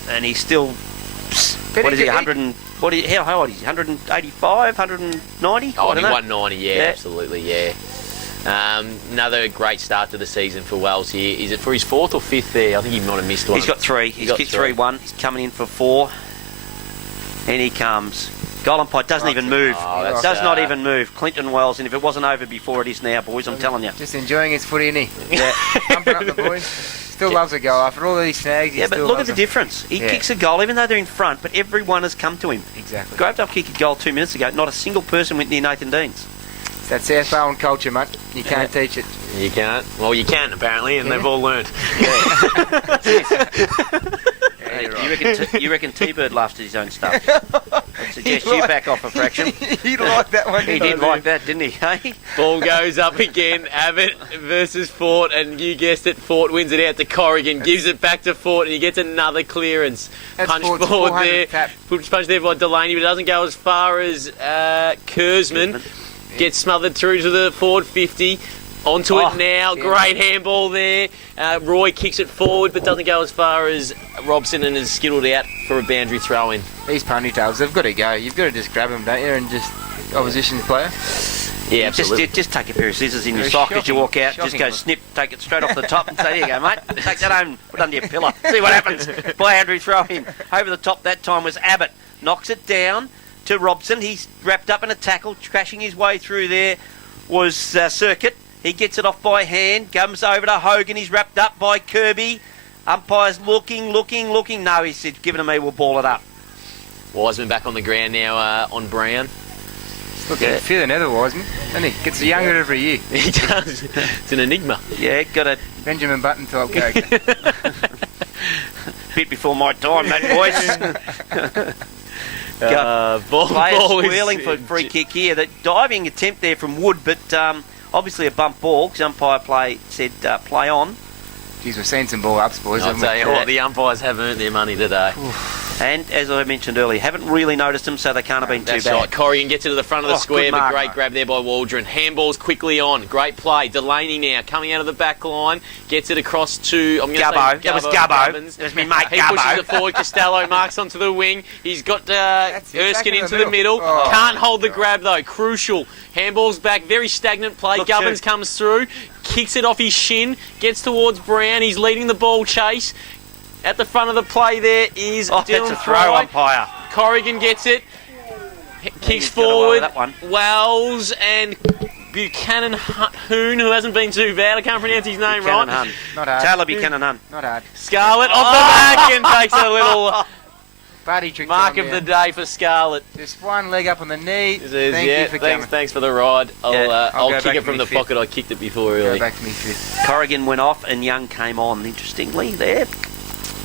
And he's still... What is he, 100 and... How old is he? 185, 190? Oh, he 190, yeah, absolutely, yeah. Another great start to the season for Wells here. Is it for his 4th or 5th there? I think he might have missed one. He's got 3. He's kicked 3-1. He's coming in for 4. And he comes. Goal umpire doesn't even move. Does not even move. Clinton Wells, and if it wasn't over before, it is now, boys, I'm telling you. Just enjoying his footy, isn't he? Yeah. Pumping up the boys. Still loves a goal. After all these snags, but look at the difference. He kicks a goal, even though they're in front, but everyone has come to him. Exactly. Grovedale kicked a goal 2 minutes ago. Not a single person went near Nathan Deans. It's that South Barwon culture, mate. You can't teach it. You can't. Well, you can, apparently, and they've all learned. You reckon T-Bird laughs at his own stuff? I suggest you back off a fraction. He liked that one. He did like that, didn't he? Hey? Ball goes up again. Abbott versus Fort, and you guessed it, Fort wins it out to Corrigan, gives it back to Fort, and he gets another clearance. Punch forward there. Punch there by Delaney, but it doesn't go as far as Kurzman. Gets smothered through to the forward 50. Onto it now. Yeah. Great handball there. Roy kicks it forward, but doesn't go as far as Robson and is skittled out for a boundary throw in. These ponytails, they've got to go. You've got to just grab them, don't you, and just opposition's player. Yeah, absolutely. Just take a pair of scissors in your sock as you walk out. Just go snip, take it straight off the top and say, there you go, mate. Take that home, put it under your pillow. See what happens. Boundary throw in. Over the top that time was Abbott. Knocks it down to Robson. He's wrapped up in a tackle. Crashing his way through there was Circuit. He gets it off by hand. Comes over to Hogan. He's wrapped up by Kirby. Umpire's looking. No, he said, give it to me, we'll ball it up. Wiseman back on the ground now on Brown. Looking feeling other Wiseman, and he gets younger every year. He does. It's an enigma. Yeah, got a Benjamin Button type character. Bit before my time, that voice. Ball wheeling for free kick here. The diving attempt there from Wood, but obviously a bump ball because umpire said play on. Geez, we've seen some ball ups, boys. I'll tell you what, the umpires have earned their money today. And as I mentioned earlier, haven't really noticed them, so they can't have been too bad. That's right. Corrigan gets it to the front of the square, good but mark, great mate. grab there by Waldron. Handballs quickly on. Great play. Delaney now coming out of the back line. Gets it across to... I'm gonna Gubbo. say That was Gubbo. Gubbins. That was me mate, He Gubbo. pushes it forward. Costello marks onto the wing. He's got Erskine into the middle. Oh, Can't hold the grab, though. Crucial. Handballs back. Very stagnant play. Look, Gubbins too. comes through. Kicks it off his shin. Gets towards Brown. He's leading the ball chase. At the front of the play there is Dylan that's a throw, Fry. umpire. Corrigan gets it. Kicks He's got away with forward. that one. Wells and Buchanan Hoon, who hasn't been too bad. I can't pronounce his name Buchanan right. Hun. Not hard. Taylor Buchanan Hun. Not hard. Scarlett off the back and takes a little Buddy trick mark on of there. the day for Scarlett. Just one leg up on the knee. Thank you for coming. thanks for the ride. I'll I'll go kick back it to from the midfield. pocket. I kicked it before Go really. back to me fifth. Corrigan went off and Young came on, interestingly, there.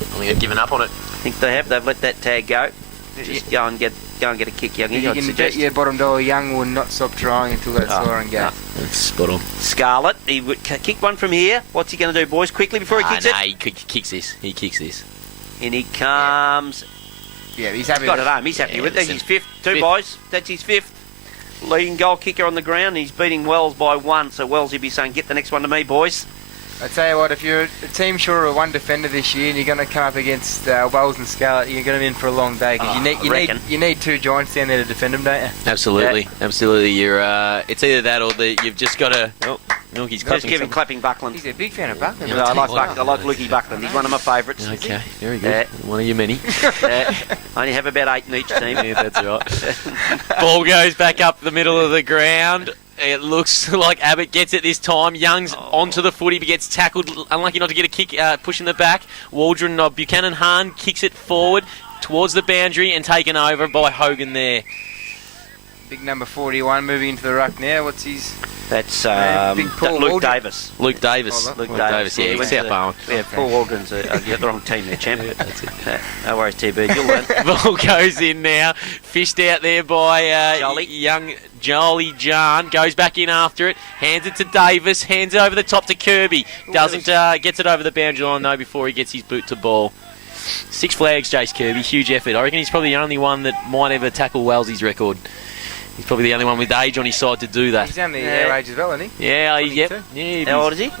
I think they've given up on it. I think they have. They've let that tag go. Just go and get a kick, Youngie, You I'd can bet suggest. your bottom dollar Young will not stop trying until that scoring goes. That's spot on. Scarlett, he would kick one from here. What's he going to do, boys? Quickly before he kicks it. He kicks this. He kicks this. In he comes. Yeah, he's happy. He's got it home. He's happy with it. That's his fifth. Two boys. That's his fifth. Leading goal kicker on the ground. He's beating Wells by one. So Wells, he'd be saying, get the next one to me, boys. I tell you what, if you're a team short of one defender this year and you're going to come up against Wells and Scarlett, you're going to be in for a long day because you need two giants down there to defend them, don't you? Absolutely, absolutely. You're. It's either that or you've just got to. Oh, Milky's Just clapping. give him clapping Buckland. He's a big fan of Buckland. I like Lukey Buckland. He's one of my favourites. Okay, very good. One of your many. I only have about 8 in each team. Yeah, that's right. Ball goes back up the middle of the ground. It looks like Abbott gets it this time. Young's onto the footy, but gets tackled. Unlucky not to get a kick, pushing the back. Waldron, Buchanan Hahn kicks it forward towards the boundary and taken over by Hogan there. Big number 41 moving into the ruck now. What's his... That's Big Paul Luke Waldron. Davis. Luke Davis. Oh, Luke Davis. Yeah, He he's went to South the- Barwon. Yeah, Paul Waldron's the wrong team there, champ. That's it. No worries, TB. You'll learn. Ball goes in now. Fished out there by Jolly. young Jolly John. Goes back in after it. Hands it to Davis. Hands it over the top to Kirby. Doesn't gets it over the boundary line though before he gets his boot to ball. 6 flags, Jace Kirby. Huge effort. I reckon he's probably the only one that might ever tackle Wellesley's record. He's probably the only one with age on his side to do that. He's only our age as well, isn't he? Yeah, 22? yeah. How old is he?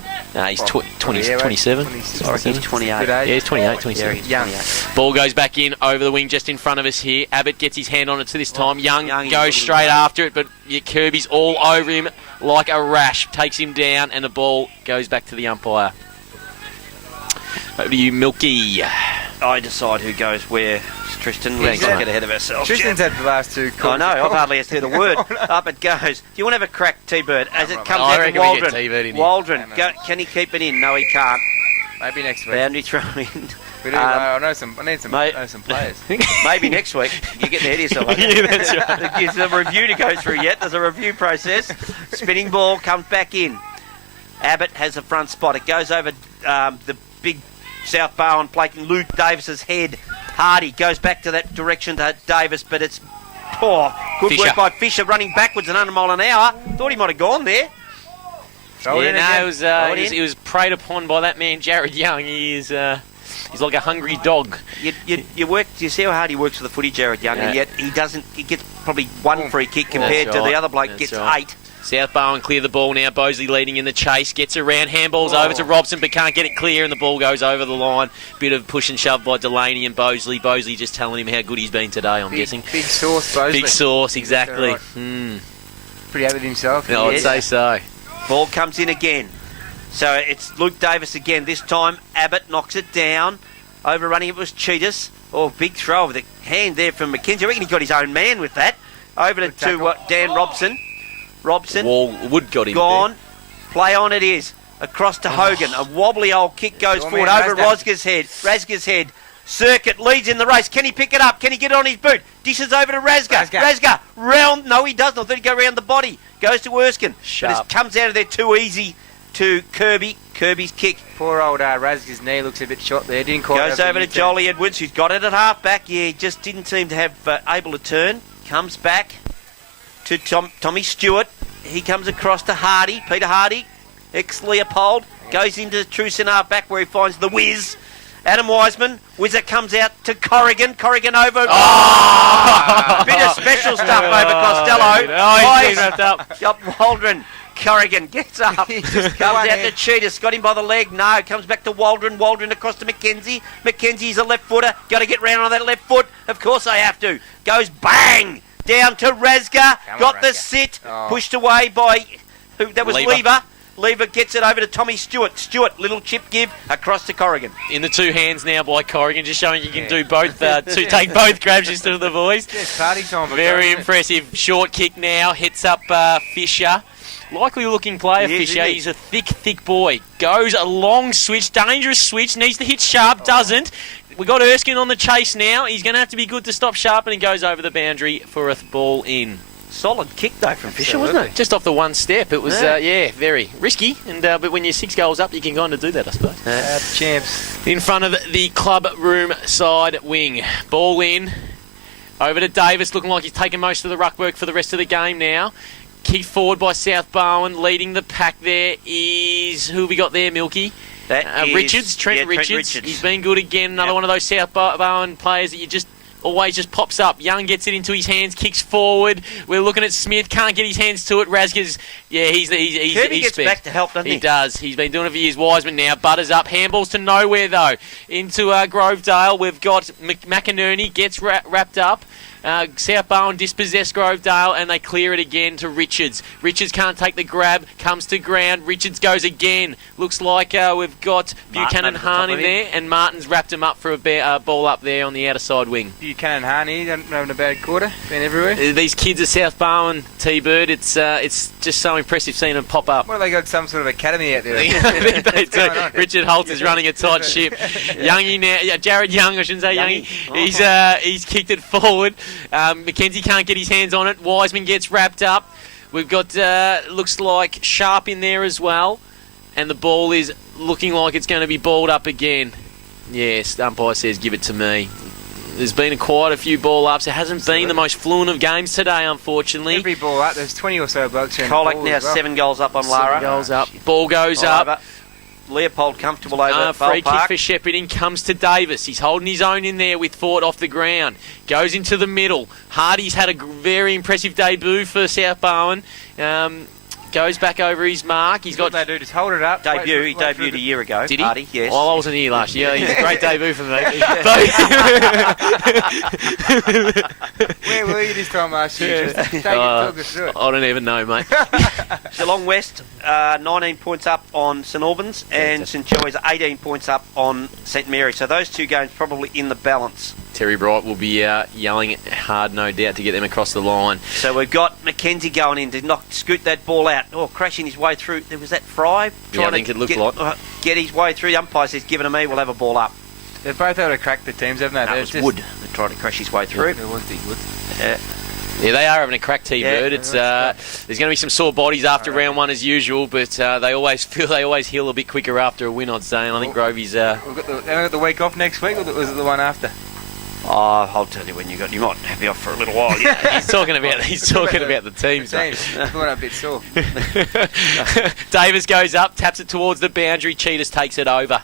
He's 27. Yeah, 26. I reckon he's 28. Good age. Yeah, he's 28, Yeah, 27. he's Young. 28. Ball goes back in over the wing just in front of us here. Abbott gets his hand on it to this time. Young Young goes is straight really after it, but Kirby's all over him like a rash. Takes him down and the ball goes back to the umpire. Over to you, Milky. I decide who goes where. Tristan, let's Thanks, not mate. get ahead of ourselves. Tristan's had the last two calls. I know, I've hardly said a word. Up it goes. Do you want to have a crack, T-Bird? As it comes I out to reckon we get Waldron. T-Bird in here. Waldron, can he keep it in? No, he can't. Maybe next week. Boundary throw in. We do, I need some mate. players. Maybe next week. You're getting ahead of yourself. Yeah, that's right. There's a review to go through yet. There's a review process. Spinning ball comes back in. Abbott has a front spot. It goes over the big South Barwon plaking Luke Davis's head. Hardy goes back to that direction to Davis, but it's good Fisher. work by Fisher running backwards at 100 mile an hour. Thought he might have gone there. He was preyed upon by that man, Jared Young. He's like a hungry dog. You see how hard he works for the footy, Jared Young, and yet he doesn't. He gets probably one free kick compared to the other bloke gets 8. South Barwon clear the ball now. Bosley leading in the chase. Gets around. Handballs over to Robson, but can't get it clear, and the ball goes over the line. Bit of push and shove by Delaney and Bosley. Bosley just telling him how good he's been today, I'm guessing. Big sauce, Bosley. Big sauce, exactly. Right. Pretty happy with himself. No, I'd say so. Ball comes in again. So it's Luke Davis again. This time Abbott knocks it down. Overrunning it was Cheetahs. Big throw with the hand there from McKenzie. I reckon he got his own man with that. Over to Dan Robson. Wood got him gone. there. Play on it is. Across to Hogan. A wobbly old kick goes forward over Razga's head. Circuit leads in the race. Can he pick it up? Can he get it on his boot? Dishes over to Razga. Round. No, he doesn't. I thought he'd go round the body. Goes to Erskine. But it comes out of there too easy to Kirby. Kirby's kick. Poor old Razga's knee looks a bit shot there. Didn't quite Goes over to Jolly Edwards, who's got it at half-back. Yeah, he just didn't seem to have able to turn. Comes back to Tommy Stewart. He comes across to Hardy. Peter Hardy. Ex-Leopold. Goes into true centre half-back where he finds the whiz. Adam Wiseman. Whizzer comes out to Corrigan. Corrigan over. Bit of special stuff over Costello. Oh, he's been wrapped up. Yup, Waldron. Corrigan gets up. Comes out to Cheetahs. Got him by the leg. No, comes back to Waldron. Waldron across to McKenzie. McKenzie's a left footer. Got to get round on that left foot. Of course I have to. Goes bang down to Razga. Got the sit. Pushed away by who? That was Lever. Lever gets it over to Tommy Stewart. Stewart, little chip give across to Corrigan. In the two hands now by Corrigan, just showing you can do both, take both grabs instead of the boys. It's party time. Very impressive. Short kick now, hits up Fisher. Likely looking player, Fisher. He's a thick boy. Goes a long switch, dangerous switch, needs to hit sharp, doesn't. We got Erskine on the chase now. He's going to have to be good to stop sharp, and he goes over the boundary for a ball in. Solid kick though from Fisher, wasn't it? Just off the one step. It was, very risky. And but when you're 6 goals up, you can kind of do that, I suppose. Champs. In front of the club room side wing. Ball in. Over to Davis, looking like he's taken most of the ruck work for the rest of the game now. Kicked forward by South Barwon. Leading the pack there is... Who have we got there, Milky? Richards. Trent Richards. He's been good again. Another one of those South Barwon players that you just... always just pops up. Young gets it into his hands, kicks forward. We're looking at Smith, can't get his hands to it. Razga's, he's gets back to help, doesn't he? He does. He's been doing it for years. Wiseman now butters up. Handballs to nowhere though. Into Grovedale. We've got McInerney gets wrapped up. South Barwon dispossess Grovedale and they clear it again to Richards. Richards can't take the grab, comes to ground. Richards goes again. Looks like we've got Buchanan Hahn in there, and Martin's wrapped him up for a ball up there on the outer side wing. Buchanan Hahn, he's having a bad quarter, been everywhere. These kids at South Barwon, T-Bird, it's just so impressive seeing them pop up. Well, they got some sort of academy out there. They do. Richard Holt is running a tight ship. Youngie now, Jared Young, I shouldn't say Youngie. He's kicked it forward. Mackenzie can't get his hands on it. Wiseman gets wrapped up. We've got, looks like Sharp in there as well. And the ball is looking like it's going to be balled up again. Yes, umpire says give it to me. There's been quite a few ball ups. It hasn't been the most fluent of games today, unfortunately. Every ball up, there's 20 or so blokes around. Colac now 7 goals up on Lara. 7 goals up. Ball goes up. Leopold comfortable over free kick for Shepherding comes to Davis. He's holding his own in there with Fort off the ground. Goes into the middle. Hardy's had a very impressive debut for South Barwon. Goes back over his mark. He's got. What they do, just hold it up. He debuted a year ago. Did he? Hardy, yes. Well, I wasn't here last year. He's a great debut for me. Where were you this time last year? I don't even know, mate. Geelong West, 19 points up on St Albans, and St Joy's 18 points up on St Mary. So those two games probably in the balance. Terry Bright will be yelling hard, no doubt, to get them across the line. So we've got Mackenzie going in to scoot that ball out. Crashing his way through. There was that Fry trying to get his way through. The umpire says, give it to me, we'll have a ball up. They've both able to crack the teams, haven't they? That was Wood that tried to crash his way through. It was Wood. Yeah, they are having a crack, T-Bird. It's there's going to be some sore bodies after round one as usual, but they always heal a bit quicker after a win, I'd say. And I think Grovey's... We've got the week off next week, or was it the one after? Oh, I'll tell you when you might have you off for a little while. Yeah. He's talking about the teams. Going a bit sore. Davis goes up, taps it towards the boundary. Cheetahs takes it over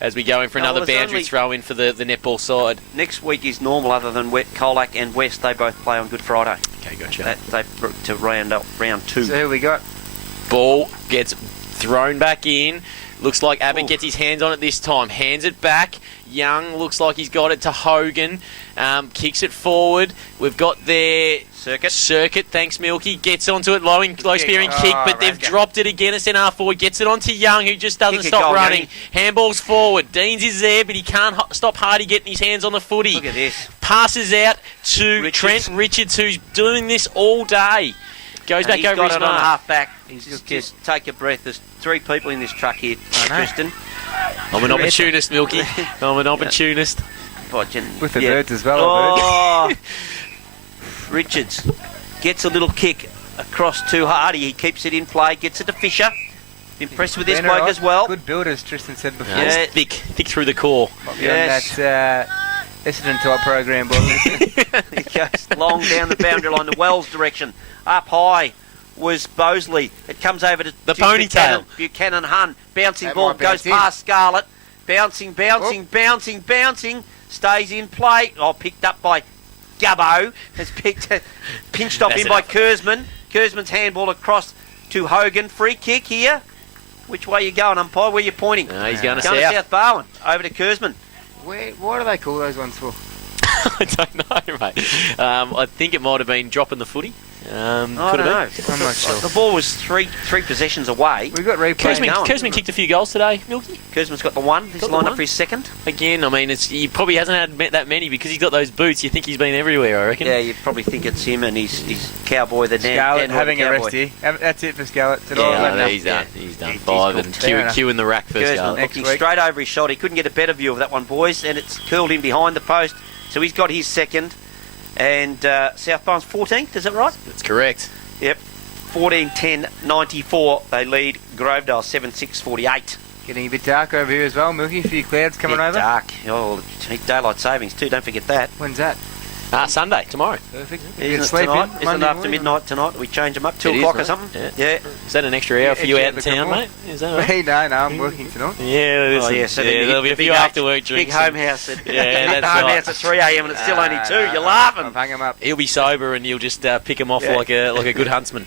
as we go in for another boundary throw in for the netball side. Next week is normal, other than Colac and West. They both play on Good Friday. Okay, gotcha. They to round 2. So who we got? Ball gets thrown back in. Looks like Abbott gets his hands on it this time. Hands it back. Young looks like he's got it to Hogan. Kicks it forward. We've got their circuit. Thanks, Milky. Gets onto it. Low spearing kick, but they've dropped it again. It's NR forward. Gets it onto Young, who just doesn't stop running. Handballs forward. Deans is there, but he can't stop Hardy getting his hands on the footy. Look at this. Passes out to Trent Richards, who's doing this all day. Goes back over his mark. On half back. Just take a breath. There's 3 people in this truck here, Tristan. I'm an opportunist, Milky. I'm an opportunist. With the birds as well. Oh, Richards gets a little kick across to Hardy. He keeps it in play. Gets it to Fisher. Impressed with this bloke as well. Good builders, Tristan said before. Yeah, thick through the core. Yes. That Essendon type program, boy. He goes long down the boundary line, the Wells direction. Up high was Bosley. It comes over to the ponytail. Buchanan Hun. Bouncing ball goes past Scarlett. Bouncing. Stays in play. Oh, picked up by Gubbo. Has pinched off That's in by enough. Kersman. Kersman's handball across to Hogan. Free kick here. Which way you going, umpire? Where you pointing? He's going to Going South. to South Barwon. Over to Kersman. What do they call those ones for? I don't know, mate. I think it might have been dropping the footy. I Could don't have know. been. I'm not sure. The ball was three possessions away. We've got replay. Kersman kicked a few goals today, Milky. Kersman's got the one. He's Got the lined one. up for his second. Again, I mean, he probably hasn't had that many because he's got those boots. You think he's been everywhere, I reckon. Yeah, you probably think it's him and he's Cowboy, the Scarlett Dan having a Cowboy. rest here. That's it for Scarlett. Yeah, he's done. He's done 5 and Q in the rack for Kersman Scarlett. looking Next week. straight over his shoulder. He couldn't get a better view of that one, boys, and it's curled in behind the post. So he's got his second. And South Barnes 14th, is that right? That's correct. Yep. 14-10-94. They lead Grovedale 7-6-48. Getting a bit dark over here as well, Milky. A few clouds coming Bit over. dark. Oh, daylight savings too. Don't forget that. When's that? Sunday, tomorrow. Perfect. Isn't it Sleep in tonight? Isn't it Monday after morning. midnight tonight? We change them up 2 It is, o'clock or mate. something. Yeah. Is that an extra hour for you Yeah, out in extra town, hour. mate? Is that right? Hey, no, I'm working tonight. Yeah, Oh, yeah, so there'll be a few after work Big drinks. home house. At, Yeah, that's home right. house at 3 a.m. and it's still only 2. You're I've laughing. hung him up. He'll be sober and you'll just pick him off Yeah. like a good huntsman.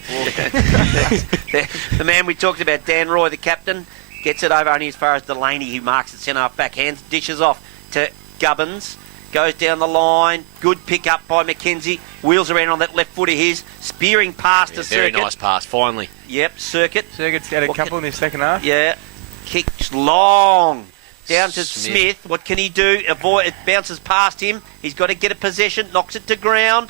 The man we talked about, Dan Roy, the captain, gets it over only as far as Delaney, who marks it centre half back. Hands dishes off to Gubbins. Goes down the line. Good pick up by Mackenzie. Wheels around on that left foot of his. Spearing past Yeah, to very Circuit. nice pass, finally. Yep, Circuit. Circuit's got a couple in his second half. Yeah. Kicks long. Down to Smith. Smith. What can he do? Avoid. It bounces past him. He's got to get a possession. Knocks it to ground.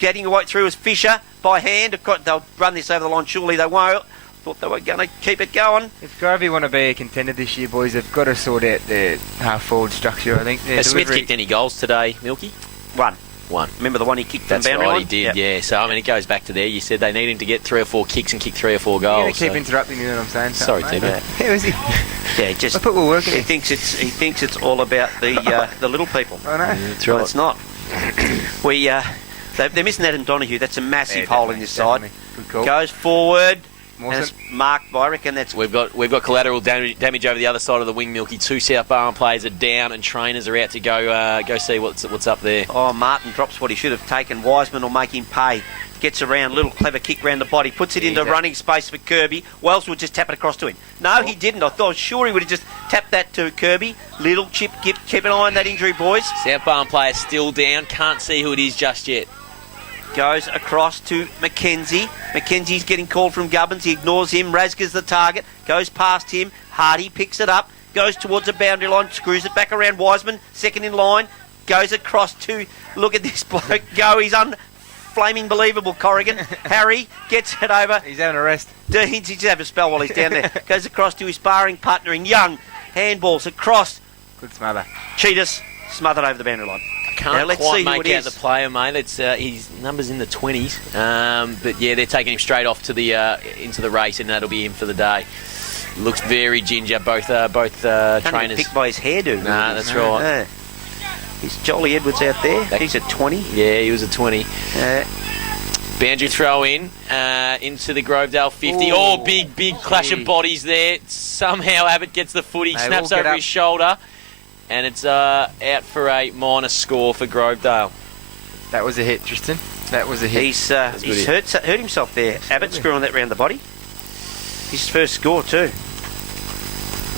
Getting right through is Fisher by hand. Of course, they'll run this over the line. Surely they won't. Thought they were going to keep it going. If Grovey want to be a contender this year, boys, they've got to sort out their half-forward structure, I think. Their Has Smith delivery- kicked any goals today, Milky? One. One. Remember the one he kicked from That's the boundary right, line? he did, Yep. yeah. So, I mean, it goes back to there. You said they need him to get 3 or 4 kicks and kick 3 or 4 You're going goals. to keep so- interrupting me when I'm saying Sorry, something, Tim. mate. Who is he? Yeah, just I thought we were working he here. thinks it's all about the little people. I know. That's Well, right. it's not. They're missing Adam Donoghue. That's a massive Yeah, hole in this side. definitely. Good call. Goes forward. And Mawson. it's marked by, I reckon that's We've got collateral damage over the other side of the wing, Milky. 2 South Barwon players are down and trainers are out to go see what's up there. Oh, Martin drops what he should have taken. Wiseman will make him pay. Gets around, little clever kick round the body, puts it into running space for Kirby. Wells would just tap it across to him. No, he didn't. I thought sure he would have just tapped that to Kirby. Little chip, keep an eye on that injury, boys. South Barwon player still down. Can't see who it is just yet. Goes across to Mackenzie. Mackenzie's getting called from Gubbins. He ignores him. Rasga's the target. Goes past him. Hardy picks it up. Goes towards the boundary line. Screws it back around Wiseman. Second in line. Goes across to... Look at this bloke go. He's flaming believable, Corrigan. Harry gets it over. He's having a rest. Deans, he's have a spell while he's down there. Goes across to his sparring partner in Young. Handballs across. Good smother. Cheetahs smothered over the boundary line. Can't Now, let's quite see who make it out is. the player, mate. It's his numbers in the 20s, but yeah, they're taking him straight off to the into the race, and that'll be him for the day. Looks very ginger, both Can't even trainers. pick by his hairdo. Nah, that's right. Yeah. Is Jolly Edwards out there? He's at 20. Yeah, he was a 20. Boundary throw in into the Grovedale 50. Ooh. Oh, big clash of bodies there. Somehow Abbott gets the footy, They snaps all get over up. his shoulder, and it's out for a minus score for Grovedale. That was a hit, Tristan. That was a hit. He's good hurt himself there. Abbott screwing that round the body. His first score too.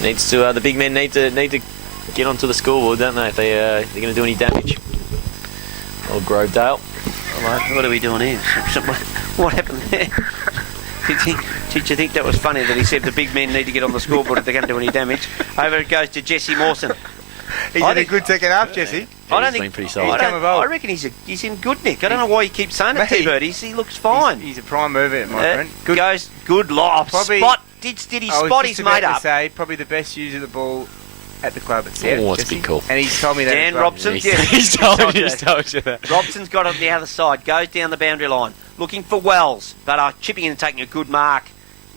Needs to the big men need to get onto the scoreboard, don't they? If they're going to do any damage. Old Grovedale. What are we doing here? What happened there? Did you think that was funny that he said the big men need to get on the scoreboard if they're going to do any damage? Over it goes to Jesse Mawson. He's I had a think- good second half, Jesse. I don't He's think been pretty I, solid. don't- Come about. I reckon he's in good nick. I don't know why you keep saying it, Mate, T-Bird. He looks fine. He's a prime mover, my friend. Good. Goes good lob. Probably- Spot. Did he I was spot just his about mate to up? say, probably the best user of the ball at the club itself. Oh, that's a Jesse. big call. And he's told me that. Dan as well. Robson. He's, Yeah, he's told you that. Robson's got it on the other side. Goes down the boundary line. Looking for Wells. But chipping in and taking a good mark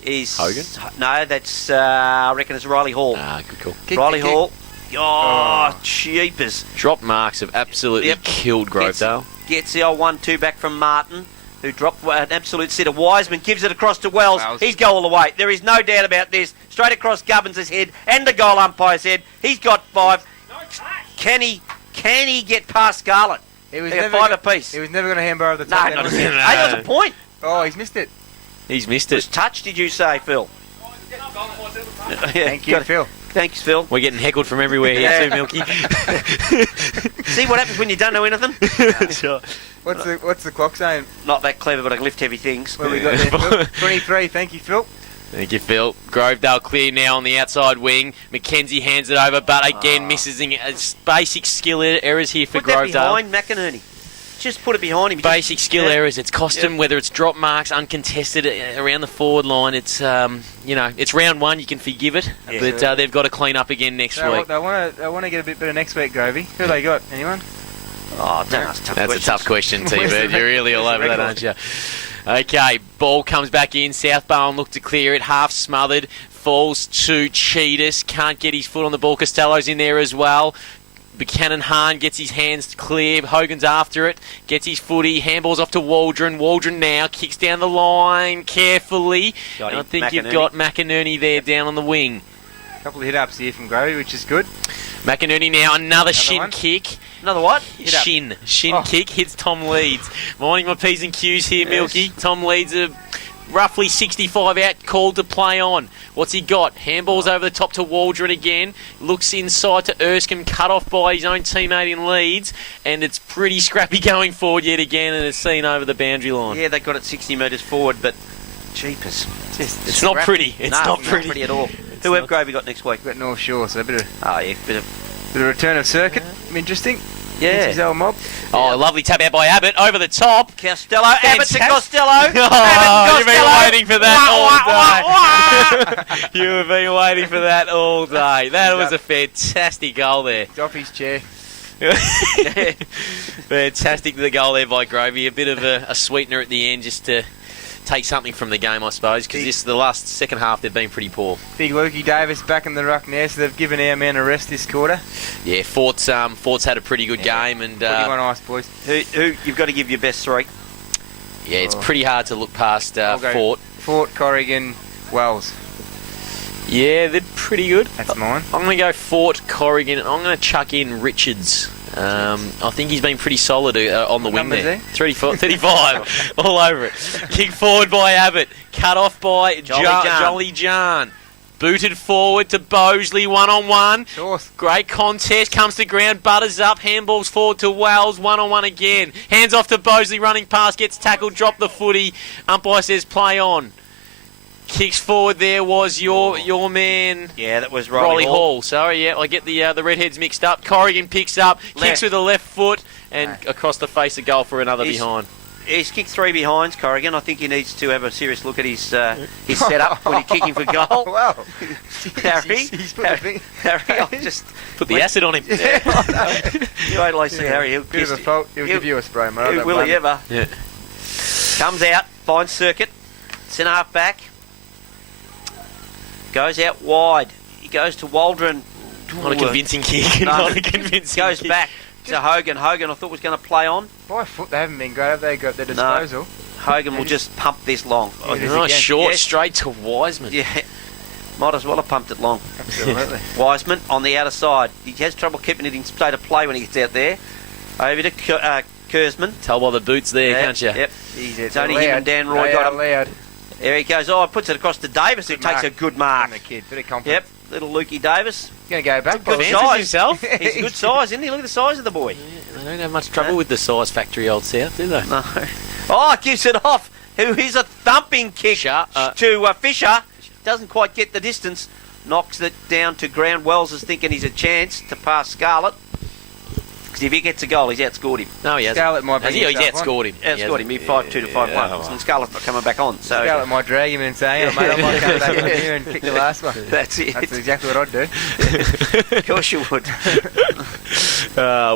is... Hogan? No, that's... I reckon it's Riley Hall. Ah, good call. Kick, Riley kick, kick. Hall. Oh, Oh. cheapers. Drop marks have absolutely Yep. killed Grovedale. Gets the old 1-2 back from Martin. who dropped an absolute sitter. Wiseman gives it across to Wells. He's go all the way. There is no doubt about this. Straight across Gubbins' head and the goal umpire's head. He's got 5. Can he get past Scarlett? He was never 5 apiece. He was never going to handbar over the top. No, not again. Hey, that was a point. Oh, he's missed it. He's missed It it. was touched, did you say, Phil? Thank you, Phil. Thanks, Phil. We're getting heckled from everywhere here too, Milky. See what happens when you don't know anything? Sure. What's the clock saying? Not that clever, but I can lift heavy things. What have we got there, Phil? 23. Thank you, Phil. Thank you, Phil. Grovedale clear now on the outside wing. Mackenzie hands it over, but again misses. Basic skill errors here for Put that Grovedale. behind McInerney. Just put it behind him. Basic skill errors. It's cost him, whether it's drop marks, uncontested around the forward line. It's it's round 1. You can forgive it, but they've got to clean up again next week. They want to get a bit better next week, Grovey. Who they got? Anyone? Oh, that's tough. That's a tough question, T-Bird. You're really all over that, aren't you? Okay, ball comes back in. South Barwon look to clear it, half smothered. Falls to Cheetahs. Can't get his foot on the ball. Costello's in there as well. Buchanan Hahn gets his hands clear. Hogan's after it. Gets his footy. Handballs off to Waldron. Waldron now kicks down the line carefully. And I think you've got McInerney there down on the wing. A couple of hit-ups here from Grovey, which is good. McInerney now, another shin kick. Another what? Shin kick hits Tom Leeds. Minding my P's and Q's here, Milky. Tom Leeds are roughly 65 out, called to play on. What's he got? Handballs over the top to Waldron again. Looks inside to Erskine, cut off by his own teammate in Leeds. And it's pretty scrappy going forward yet again, and it's seen over the boundary line. Yeah, they got it 60 metres forward, but jeepers. It's not pretty. It's not pretty at all. Who have Grovey got next week? We've got North Shore, so a bit of return of circuit. Interesting. Yeah. His old mob. Oh, lovely tap out by Abbott over the top. Costello. Abbott to Costello. Oh, you've been waiting for that all day. You have been waiting for that all day. That was a fantastic goal there. He's off his chair. Fantastic the goal there by Grovey. A bit of a sweetener at the end just to take something from the game, I suppose, because the last second half they've been pretty poor. Big Lukey Davis back in the ruck now, so they've given our man a rest this quarter. Yeah, Fort's had a pretty good game, and put him on ice, boys. Who you've got to give your best 3? Yeah, it's pretty hard to look past Fort. Fort, Corrigan, Wells. Yeah, they're pretty good. That's mine. I'm going to go Fort, Corrigan, and I'm going to chuck in Richards. I think he's been pretty solid on the wing there. 35, all over it. Kick forward by Abbott. Cut off by Jolly John. Booted forward to Bosley, 1-on-1. Great contest, comes to ground, butters up, handballs forward to Wells, 1-on-1 again. Hands off to Bosley, running past, gets tackled, dropped the footy. Umpire says play on. Kicks forward there was your man. Yeah, that was Rolly Hall. Sorry, yeah, I get the redheads mixed up. Corrigan picks up, kicks with the left foot, and across the face of goal for another behind. He's kicked 3 behinds, Corrigan. I think he needs to have a serious look at his setup when he's kicking for goal. Wow. Harry, I'll just put the acid on him. You wait till I see Harry. He'll give you a spray, mate. Will he ever? Yeah. Comes out, finds circuit, centre half back. Goes out wide. He goes to Waldron. Not a convincing kick. Not a convincing goes kick. back to Hogan. Hogan, I thought, was going to play on. By foot, they haven't been great, have they? Got their disposal. No. Hogan will just pump this long. Nice short, straight to Wiseman. Yeah. Might as well have pumped it long. Absolutely. Wiseman on the outer side. He has trouble keeping it in state of play when he gets out there. Over to Kurzman. Tell by the boots there, can't you? Yep. It's only him and Dan Roy got him. Loud. There he goes. Oh, puts it across to Davis, who takes a good mark. The kid, bit of confidence. Yep, little Lukey Davis. Going to go back. Good size himself. He's a good size, isn't he? Look at the size of the boy. Yeah, they don't have much trouble with the size factory Old South, do they? No. Oh, gives it off. Who is a thumping kick to Fisher. Doesn't quite get the distance. Knocks it down to ground. Wells is thinking he's a chance to pass Scarlett. Because if he gets a goal, he's outscored him. No, he hasn't. Scarlett might bring he's outscored him. Outscored him. He 5-2 to 5-1. And Scarlett's not coming back on. So Scarlett might drag him and say, mate, I might come back in here and kick the last one. That's it. That's exactly what I'd do. Of course you would.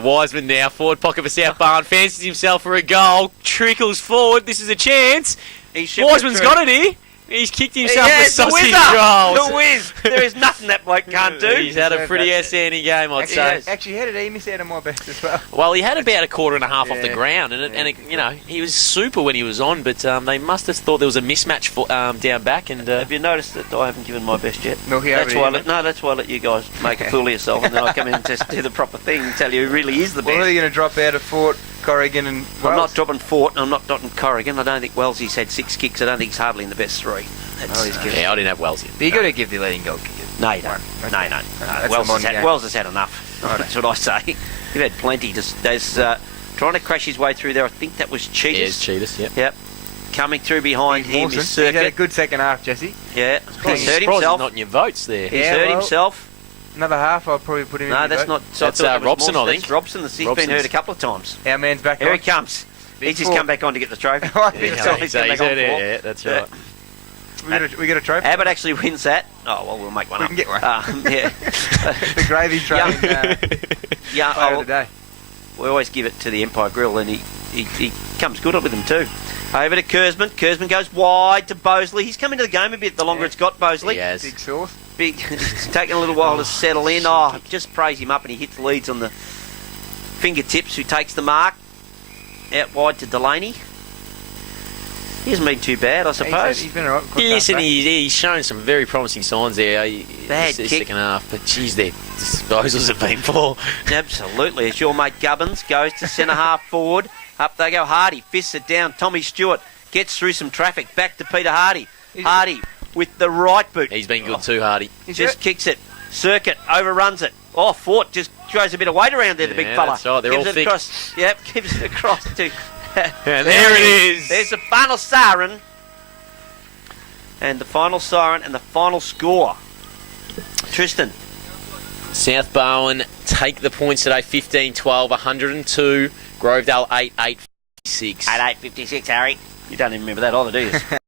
Wiseman now, forward pocket for South Barwon. Fancies himself for a goal. Trickles forward. This is a chance. Wiseman's got it here. He's kicked himself with the sausage whizzer. rolls. The whiz. There is nothing that bloke can't do. He's had a pretty outstanding game, I'd say. Actually, how did he miss out on my best as well? Well, he had about a quarter and a half off the ground, and you know, he was super when he was on, but they must have thought there was a mismatch for, down back. And have you noticed that I haven't given my best yet? No, that's why I let you guys make a fool of yourself, and then I come in and just do the proper thing and tell you who really is the best. Well, are you going to drop out of Fort, Corrigan and Wells? I'm not dropping Fort, and I'm not dropping Corrigan. I don't think Wellesley's had 6 kicks. I don't think he's hardly in the best 3. Yeah, I didn't have Wells in. But you got to give the leading goal kicker. No, you don't. Okay. No. Wells has had enough. That's what I say. You've had plenty. There's trying to crash his way through there. I think that was Cheetahs. Yeah, it's Cheetahs, yep. Yep. Coming through behind him is Circuit. He's had a good second half, Jesse. Yeah. He's hurt himself. Not in your votes there. He's hurt himself. Another half, I'll probably put him in. No, that's not. That's Robson, I think. That's Robson. He's been hurt a couple of times. Our man's back Here on. he comes. He's just come back on to get the trophy. Yeah, that's right. We got a trophy. Abbott actually wins that. Oh, well, we'll make one up. We can get one. Yeah. The gravy train. Today. We always give it to the Empire Grill, and he comes good with them too. Over to Kersman. Kersman goes wide to Bosley. He's come into the game a bit the longer it's got, Bosley. He has. Big sauce. It's taken a little while to settle in. Oh, just praise him up, and he hits leads on the fingertips, who takes the mark. Out wide to Delaney. He hasn't been too bad, I suppose. He's been all right. Listen, he's shown some very promising signs there. Bad kick. Kick. Second half, but geez, their disposals have been poor. Absolutely. It's your mate Gubbins goes to centre half forward. Up they go. Hardy fists it down. Tommy Stewart gets through some traffic. Back to Peter Hardy. Hardy with the right boot. He's been good too, Hardy. Just kicks it. Circuit overruns it. Oh, Fort just throws a bit of weight around there, the big fella. That's right. They're gives all it thick. Across. Yep, gives it across to... And there it is. There's the final siren. And the final siren and the final score. Tristan. South Barwon take the points today, 15-12, 102. Grovedale 8-8-56. 8-8-56, Harry. You don't even remember that either, do you?